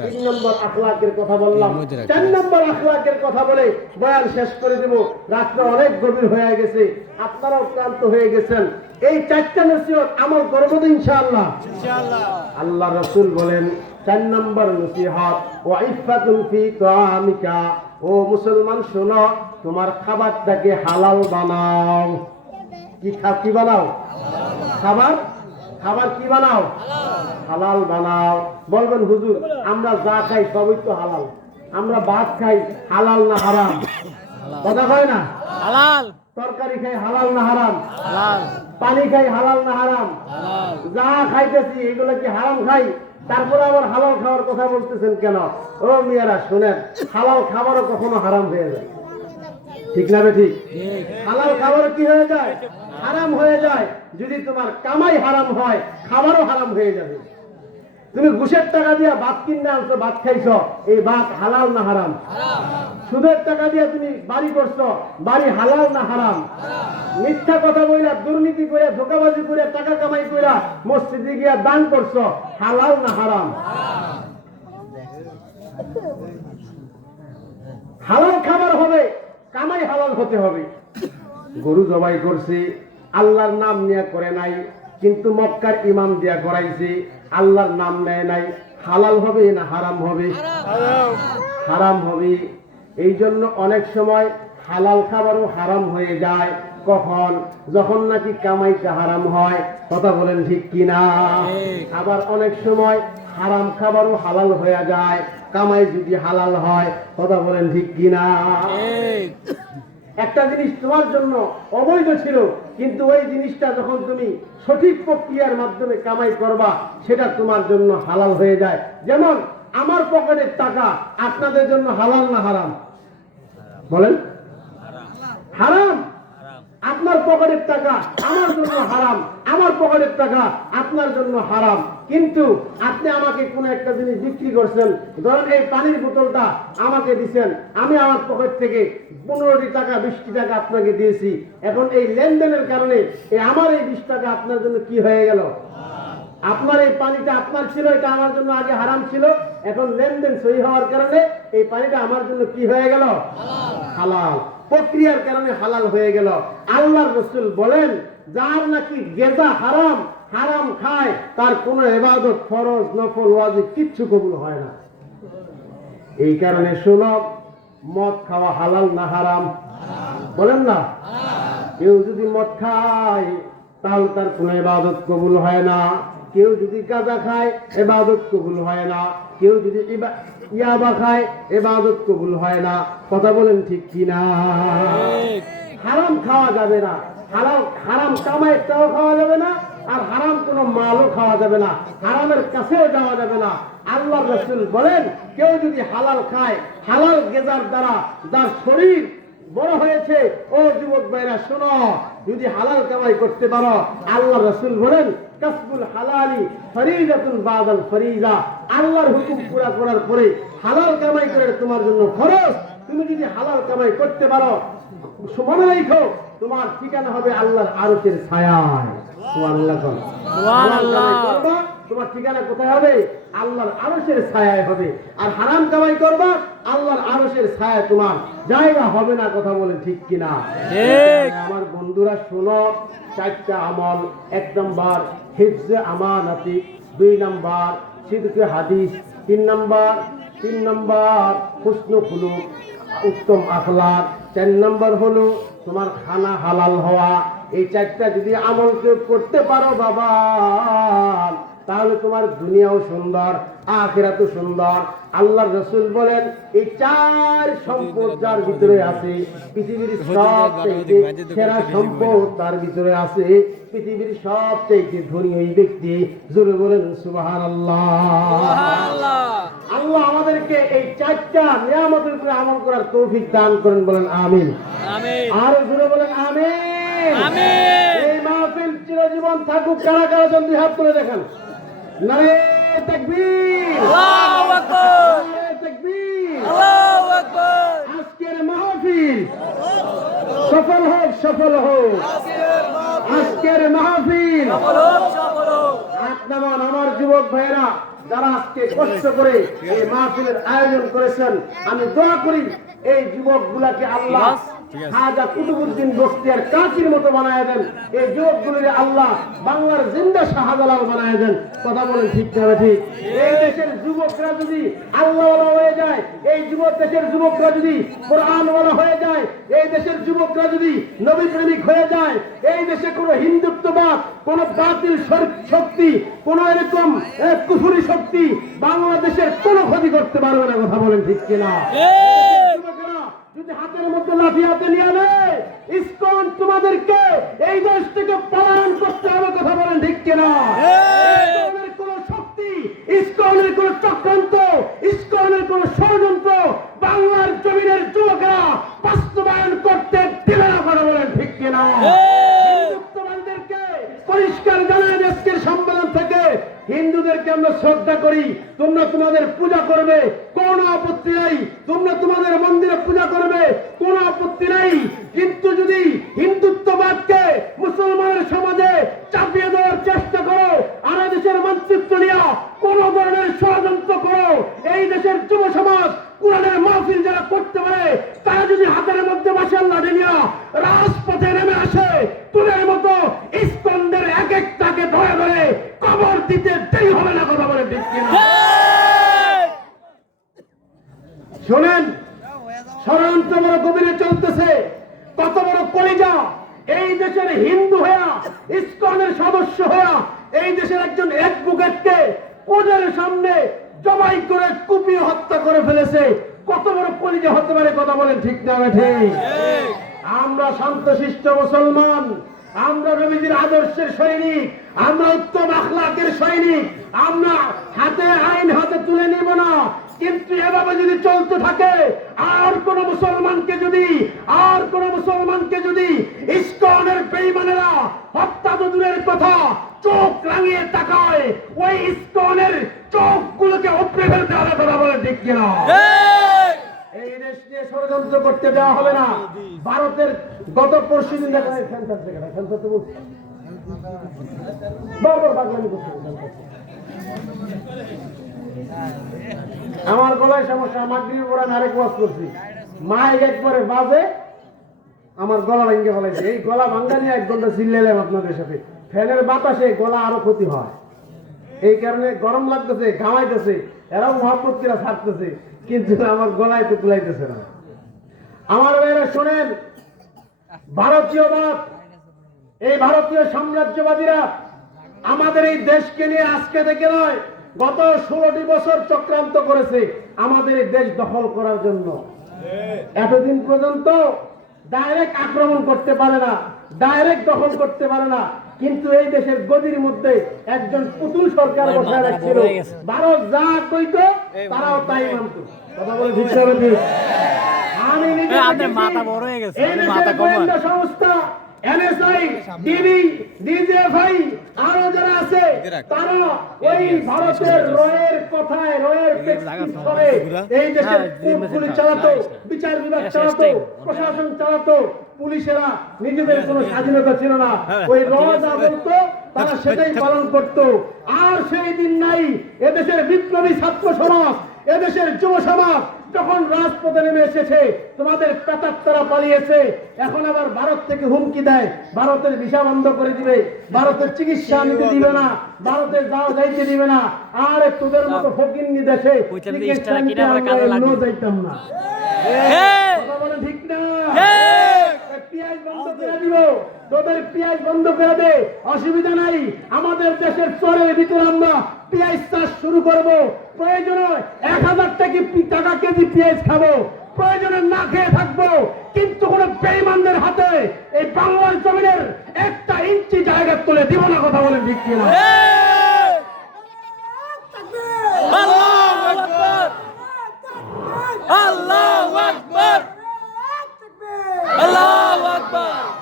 3 নম্বর আখলাকের কথা বললাম। 4 নম্বর আখলাকের কথা বলে বয়ান শেষ করে দেব। রাত্র অনেক গভীর হয়ে গেছে, আপনারাও ক্লান্ত হয়ে গেছেন। এই 4টা নসিহত আমল করব তো ইনশাআল্লাহ। আল্লাহ রাসূল বলেন, 4 নম্বর নসিহত, ওয়া ইফাতুন ফি তাআমিকা। ও মুসলমান শোনো, তোমার খাবারটাকে হালাল বানাও। কি বানাও? খাবার কি বানাও? হালাল বানাও। বলবেন, হুজুর, আমরা যা খাই সবই তো হালাল, আমরা ভাত খাই হালাল না হারাম? কথা কয় না? হালাল। তরকারি খাই হালাল না হারাম? হালাল। পানি খাই হালাল না হারাম? হালাল। যা খাইতেছি এগুলো কি হারাম খাই তারপরে আবার হালাল খাওয়ার কথা বলতেছেন কেন? ও মিয়ারা শুনেন, হালাল খাবারও কখনো হারাম হয়ে যায়, ঠিক না বে ঠিক? হালাল খাবার কি হয়ে যায়? হারাম হয়ে যায়। যদি তোমার কামাই হারাম হয়, খাবারও হারাম হয়ে যাবে। তুমি ঘুষের টাকা দিয়া ভাত কিনে আনছো, ভাত খাইছো, এই ভাত হালাল না হারাম? সুদের টাকা দিয়া তুমি বাড়ি করছো, বাড়ি হালাল না হারাম? মিথ্যা কথা বইলা, দুর্নীতি কইরা, ধোঁকাবাজি কইরা, টাকা কামাই কইরা মসজিদে গিয়া দান করছো, হালাল না হারাম? হালাল খাবার হবে, কামাই হালাল হতে হবে। গরু জবাই করছি, আল্লাহর নাম নিয়ে করে নাই, কিন্তু মক্কার ইমাম দিয়া করাইছি, আল্লাহর নাম নেয় নাই, হালাল হবে না হারাম হবে? হারাম হবে। এই জন্য অনেক সময় হালাল খাবারও হারাম হয়ে যায়। কখন? যখন নাকি কামাইটা হারাম হয়। কথা বলেন ঠিক কিনা? আবার অনেক সময় হারাম খাবারও হালাল হয়ে যায়, কামাই যদি হালাল হয়। কথা বলেন ঠিক কিনা? একটা জিনিস তোমার জন্য অবৈধ ছিল, কিন্তু ওই জিনিসটা যখন তুমি সঠিক প্রক্রিয়ার মাধ্যমে কামাই করবা, সেটা তোমার জন্য হালাল হয়ে যায়। যেমন আমার পকেটের টাকা আপনাদের জন্য হালাল না হারাম? বলেন। হারাম। আপনার পকেটের টাকা আমার জন্য হারাম, আমার পকেটের টাকা আপনার জন্য হারাম। কিন্তু আপনি আমাকে কোন একটা জিনিস বিক্রি করছেন, ধরেন এই পানির বোতলটা আমাকে দিচ্ছেন, আমি আমার পকেট থেকে 15টি টাকা 20টি টাকা আপনাকে দিয়েছি। এখন এই লেনদেনের কারণে আমার এই 20 টাকা আপনার জন্য কি হয়ে গেল? আপনার এই পানিটা আপনার ছিল, এটা আমার জন্য আগে হারাম ছিল, এখন লেনদেন সহি হওয়ার কারণে এই পানিটা আমার জন্য কি হয়ে গেল? হালাল। প্রক্রিয়ার কারণে হালাল হয়ে গেল। আল্লাহর রাসূল বলেন, যার নাকি গেজা হারাম, হারাম খায়, তার কোনো ইবাদত, ফরজ, নফল, ওয়াজিব কিচ্ছু কবুল হয় না। এই কারণে শোনো, মদ খাওয়া হালাল না হারাম? বলেন না। কেউ যদি মদ খায়, তাহলে তার কোনো ইবাদত কবুল হয় না। কেউ যদি গাঁজা খায়, ইবাদত কবুল হয় না। কেউ যদি ইয়াবা খায়, ইবাদত কবুল হয় না। কথা বলেন ঠিক কিনা? হারাম খাওয়া যাবে না, হারাম কামাইটাও খাওয়া যাবে না, আর হারাম কোনো মালও খাওয়া যাবে না, হারামের কাছেও যাওয়া যাবে না। আল্লাহর রাসূল বলেন, কেউ যদি হালাল খায়, হালাল গেজার দ্বারা যার শরীর বড় হয়েছে, ও যুবক ভাইরা শোনো, যদি হালাল কামাই করতে পারো, আল্লাহর রাসূল বলেন, কাসবুল হালালি ফরিজাতুন বাদাল ফরিজা, আল্লাহর হুকুম পুরা করার পরে হালাল কামাই করে তোমার জন্য ফরজ। তুমি যদি হালাল কামাই করতে পারো, মনে রাখো তোমার ঠিকানা হবে আল্লাহর আরশের ছায়ায়। সুবহানাল্লাহ। সুবহানাল্লাহ। তোমার ঠিকানা কোথায় হবে? আল্লাহর আরশের ছায়ায় হবে। আর হারাম কামাই করবা, আল্লাহর আরশের ছায়ায় তোমার জায়গা হবে না। কথা বলেন ঠিক কিনা? ঠিক। আমার বন্ধুরা শোনো, 4টা আমল। 1 নাম্বার হিফজে আমানাতি, 2 নাম্বার সিদকে হাদিস, 3 নাম্বার হুসনু খুলুক, উত্তম আখলাক, 4 নাম্বার হলো তোমার খানা হালাল হওয়া। এই 4টা যদি আমল কেউ করতে পারো বাবা, তাহলে তোমার দুনিয়াও সুন্দর, আখিরাতও সুন্দর। আল্লাহর রাসূল বলেন, এই 4 সম্পদ যার ভিতরে আছে, পৃথিবীর সবচেয়ে সেরা সম্পদ তার ভিতরে আছে। পৃথিবীর সবচেয়ে ধনী ওই ব্যক্তি। জোরে বলেন সুবহানাল্লাহ। আল্লাহ আমাদেরকে এই 4টা নিয়ামতের উপরে আমল করার তৌফিক দান করেন। বলেন আমিন। আর জোরে বলেন আমিন। এই মাহফিল চিরজীবন থাকুক। কারা কারা দুই হাত তুলে দেখেন। নারে তাকবীর, আল্লাহু আকবার, নারে তাকবীর, আল্লাহু আকবার। আজকের মাহফিল সফল হোক, সফল হোক। আজকের মাহফিল সফল হোক, সফল হোক। আপনারা আমার যুবক ভাইরা যারা আজকে কষ্ট করে এই মাহফিলের আয়োজন করেছেন, আমি দোয়া করি এই যুবকগুলাকে আল্লাহ খাজা কুতুবউদ্দিন বখতিয়ার কাঁচির মতো বানায় দেন। এই যুবকগুলোকে আল্লাহ বাংলার জিন্দা শাহজালাল বানায় দেন। কথা বলেন ঠিক না ঠিক? এই দেশের যুবকরা যদি আল্লাহওয়ালা হয়ে যায়, এই দেশের যুবকরা যদি কোরআনওয়ালা হয়ে যায়, এই দেশের যুবকরা যদি নবী প্রেমিক হয়ে যায়, এই দেশে কোনো হিন্দুত্ববাদ, কোন বাতিল শক্তি, কোন এরকম কুফরি শক্তি বাংলাদেশের কোনো ক্ষতি করতে পারবে না। কথা বলেন ঠিক কিনা? যদি হাতের মধ্যে লাঠি হাতে নিয়ে নেয়, ইসকন তোমাদেরকে এই দেশ থেকে পলায়ন করতে হবে। কথা বলেন ঠিক কিনা? কোন শক্তি চক্রান্ত, ইসকনের কোন ষড়যন্ত্র বাংলার জমিনের যুবকেরা বাস্তবায়ন করতে দিবে না। কথা বলেন ঠিক কিনা? হিন্দুত্ববাদীদেরকে পরিষ্কার জানায় আজকের সম্মেলন থেকে, হিন্দুদেরকে আমরা শ্রদ্ধা করি, তোমরা তোমাদের পূজা করবে, কোনো আপত্তি নাই। তোমরা তোমাদের মন্দিরে পূজা করবে, কোনো আপত্তি নাই। কিন্তু যদি হিন্দুত্ববাদকে মুসলমানের সমাজে চাপিয়ে দেওয়ার চেষ্টা করো, আর দেশের মানচিত্র নিয়ে কোন ধরনের ষড়যন্ত্র করো, এই দেশের যুব সমাজ কোরআনের মাহফিল যারা করতে পারে, তারা যদি হাতের মধ্যে বাসার লাঠি নিয়ে রাজপথে নেমে আসে, তুলের মতো ইস্কনদের এক একটাকে ধরে ধরে কবর দিতে দেরি হবে না। কথা বলে ঠিক কিনা? শোনেন, ষড়যন্ত্র বড় গভীরে চলতেছে। কত বড় কলিজা এই দেশের হিন্দু হইয়া, ইসকনের সদস্য হইয়া এই দেশের একজন অ্যাডভোকেটকে কোর্টের সামনে জবাই করে কুপিয়ে হত্যা করে ফেলেছে। কত বড় কলিজা হতে পারে? কথা বলেন ঠিক না? ঠিক। আমরা শান্তশিষ্ট মুসলমান, আমরা নবীজির আদর্শের সৈনিক, আমরা উত্তম আখলাকের সৈনিক। আমরা হাতে আইন হাতে তুলে নিব না। কিন্তু এভাবে যদি চলতে থাকে, আর কোন মুসলমানকে যদি ইসকনের বেঈমানেরা হত্যা তো দূরের কথা, চোখ রাঙিয়ে তাকায়, ওই ইসকনের চোখগুলোকে উপড়ে ফেলতে হবে। কথা বলে ঠিক কিনা? এই দেশ নিয়ে ষড়যন্ত্র করতে দেওয়া হবে না। ভারতের গত পরশু দিন দেখা যায় আমার গলায় সমস্যা, মাগরিবের পর আমি আরেক ওয়াজ করছি, মাইক একবারে বাজে, আমার গলা ভেঙে ফেলাইছে। এই গলা ভাঙ্গা নিয়ে 1 ঘন্টা চিল্লাইলাম আপনাদের সাথে। ফ্যানের বাতাসে গলা আরো ক্ষতি হয়, এই কারণে গরম লাগতেছে, ঘামাইতেছে, এরাও মহাপত্তিরা ছাড়তেছে, কিন্তু আমার গলায় তো তুলাইতেছে না। আমার ভাইরা শোনেন, ভারতীয়বাদ, এই ভারতীয় সাম্রাজ্যবাদীরা আমাদের এই দেশকে নিয়ে আজকে থেকে নয়, গত 16টি বছর চক্রান্ত করেছে আমাদের এই দেশ দখল করার জন্য। এতদিন পর্যন্ত ডাইরেক্ট আক্রমণ করতে পারে না, ডাইরেক্ট দখল করতে পারে না, কিন্তু এই দেশের গদির মধ্যে একজন পুতুল সরকার বসায় রাখছিল। ভারত যা কইত তারাও তাই মানত। কথা বলে ঠিক হবে? আমি নিজে এই দেশের গোয়েন্দা সংস্থা এনএসআই, ডিবি, ডিজিএফআই আরো যারা আছে, তারা ওই ভারতের রয়ের কথায়, রয়ের প্রেসক্রিপশনে এই দেশের কোর্টগুলি চালাতো, বিচার বিভাগ চালাতো, প্রশাসন চালাতো। পুলিশেরা নিজেদের কোনো স্বাধীনতা ছিল না, ওই র যা বলতো তারা সেটাই পালন করত। আর সেই দিন নাই। এদেশের বিপ্লবী ছাত্র সমাজ, এদেশের যুব সমাজ যখন রাজপথে নেমে এসেছে, তোমাদের প্রেতাত্মারা পালিয়েছে। এখন আবার ভারত থেকে হুমকি দেয়, ভারতের ভিসা বন্ধ করে দিবে, ভারতের চিকিৎসা নিতে দিবে না, ভারতের যাওয়া যাইতে দিবে না। আর তোদের মতো ফকিন্নি দেশে চিকিৎসা নিতে আমরা যাইতাম না। কথা বলে ঠিক না? পেঁয়াজ বন্ধ করে দিব, তোদের পেঁয়াজ বন্ধ করে দে, অসুবিধা নাই। আমাদের দেশের চরের ভিতরে আমরা পেঁয়াজ চাষ শুরু করব। প্রয়োজনে 1000 টাকা কেজি পেঁয়াজ খাবো, প্রয়োজনে না খেয়ে থাকবো, কিন্তু কোন বেঈমানদের হাতে এই বাংলার জমিনের 1 ইঞ্চি জায়গা তুলে দিব না। কথা বলেন ঠিক কিনা?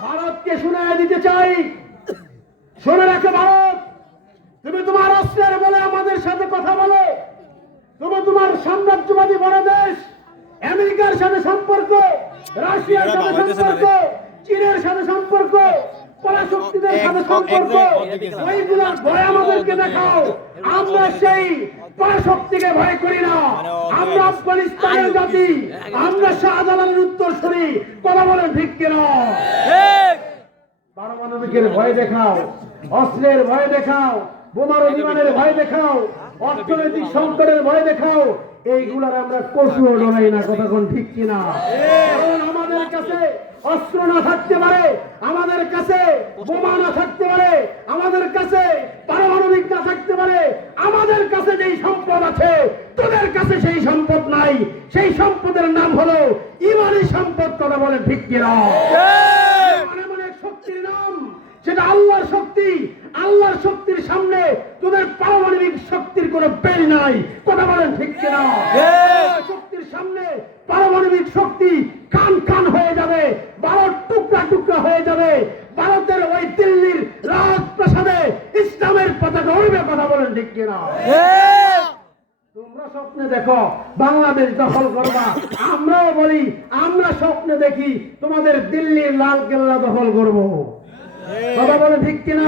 ভারতকে শুনে দিতে চাই, শুনে রাখো ভারত, তুমি তোমার অস্ত্রের বলে আমাদের সাথে কথা বলো, তুমি তোমার সাম্রাজ্যবাদী বড় দেশ আমেরিকার সাথে সম্পর্ক, রাশিয়ার সাথে সম্পর্ক, চীনের সাথে সম্পর্ক, পরাশক্তিদের সাথে সম্পর্ক, ওইগুলোর ভয় আমাদেরকে দেখাও। আমরা সেই পরাশক্তিকে ভয় করি না, আমরা আফগানিস্তানের জাতি, আমরা শাহজালালের উত্তরসূরি। কথা বলেন ঠিক কিনা? পারমাণবিকের ভয় দেখাও, অস্ত্রের ভয় দেখাও, বোমার বিমানের ভয় দেখাও, অর্থনৈতিক সংকটের ভয় দেখাও, এইগুলার আমরা কসুও ডরাই না। কথা কোন ঠিক কিনা? কারণ আমাদের কাছে অস্ত্র না থাকতে পারে, আমাদের কাছে বোমা না থাকতে পারে, আমাদের কাছে পারমাণবিক না থাকতে পারে, আমাদের কাছে যেই সম্পদ আছে তোদের কাছে সেই সম্পদ নাই। সেই সম্পদের নাম হলো ইমানি সম্পদ। কথা বলে ঠিক কিনা? শক্তির নাম সেটা আল্লাহর শক্তি। আল্লাহর শক্তির সামনে তোদের পারমাণবিক শক্তির কোনো বেল নাই। কথা বলেন ঠিক কিনা? শক্তির সামনে পারমাণবিক শক্তি খান খান হয়ে যাবে, ভারত টুকরা টুকরা হয়ে যাবে। ভারতের ওই দিল্লির রাজপ্রাসাদে ইসলামের পতাকা উড়বে। কথা বলেন ঠিক কিনা? তোমরা স্বপ্নে দেখো বাংলাদেশ দখল করবা, আমরাও বলি আমরা স্বপ্নে দেখি তোমাদের দিল্লির লাল কেল্লা দখল করব। কথা বলে ঠিক কিনা?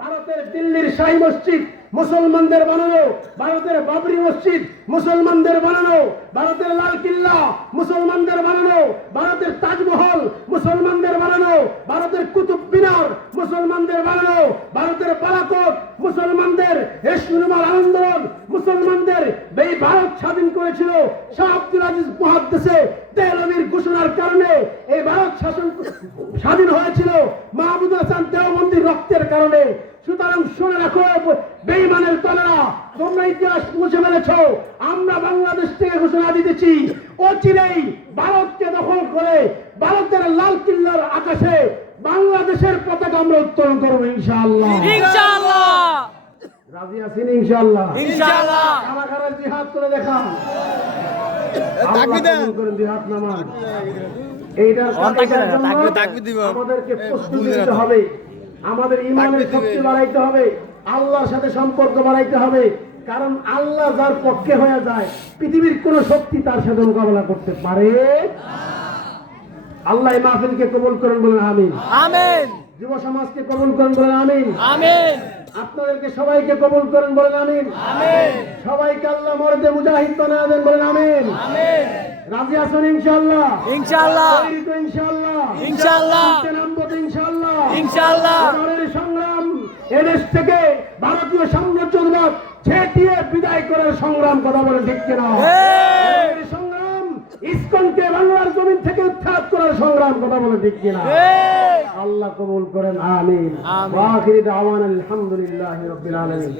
ভারতের দিল্লির শাহী মসজিদ মুসলমানদের বানানো, ভারতের বাবরি মসজিদ মুসলমানদের বানানো, ভারতের লাল কিল্লা মুসলমানদের বানানো, ভারতের তাজমহল মুসলমানদের বানানো, ভারতের কুতুব মিনার মুসলমানদের বানানো, ভারতের বালাকোট মুসলমানদের, এশমিনুমার আন্দোলন মুসলমানদের। এই ভারত স্বাধীন করেছিল শাহ আব্দুল আজিজ মুহাদ্দিসে দেহলভির ঘোষণার কারণে। এই ভারত স্বাধীন হয়েছিল মাহমুদুল হাসান দেওবন্দির রক্তের কারণে। সুতরাং শুনে রাখো বেঈমানের দলেরা, তোমরা ইতিহাস মুছে ফেলেছ। আমরা বাংলাদেশ থেকে ঘোষণা দিতেছি অচিরেই ভারতকে দখল করে ভারতের লাল কিল্লার আকাশে বাংলাদেশের পতাকা আমরা উত্তোলন করবো ইনশাআল্লাহ। ইনশাআল্লাহ রাজি আছেন? ইনশাআল্লাহ। ইনশাআল্লাহ। কারা কারা জিহাদ করে দেখান? তাকবীর করেন, জিহাদ নামান। এইটার আমাদেরকে প্রস্তুতি নিতে হবে, আমাদের ইমানের শক্তি বাড়াইতে হবে, আল্লাহর সাথে সম্পর্ক বাড়াইতে হবে। কারণ আল্লাহ যার পক্ষে হয়ে যায় পৃথিবীর কোন শক্তি তার সাথে মোকাবেলা করতে পারে। আল্লাহ এই মাহফিলকে কবুল করেন, বলেন আমিন। আমিন। যুব সমাজকে কবুল করেন, বলেন আমিন। আমিন। আপনাদেরকে সবাইকে কবুল করেন, বলেন আমিন। আমিন। সবাইকে আল্লাহ মর্দে মুজাহিদ বানায় দেন, বলেন আমিন। আমিন। রাজি আছেন? ইনশাআল্লাহ। ইনশাআল্লাহ। ইনশাআল্লাহ। ইনশাআল্লাহ। ইনশাআল্লাহ। ইনশাআল্লাহ। সংগ্রাম এদেশ থেকে ভারতীয় সাম্রাজ্যবাদ ছেটিয়ে বিদায় করার সংগ্রাম। কথা বলেন ঠিক কিনা? সংগ্রাম ইসকনকে বাংলার জমিন থেকে উৎখাত করার সংগ্রাম। কথা বলেন ঠিক কিনা? আল্লাহ কবুল করেন, আমিন। ওয়া আখিরি দাওয়ানা আলহামদুলিল্লাহি রাব্বিল আলামিন।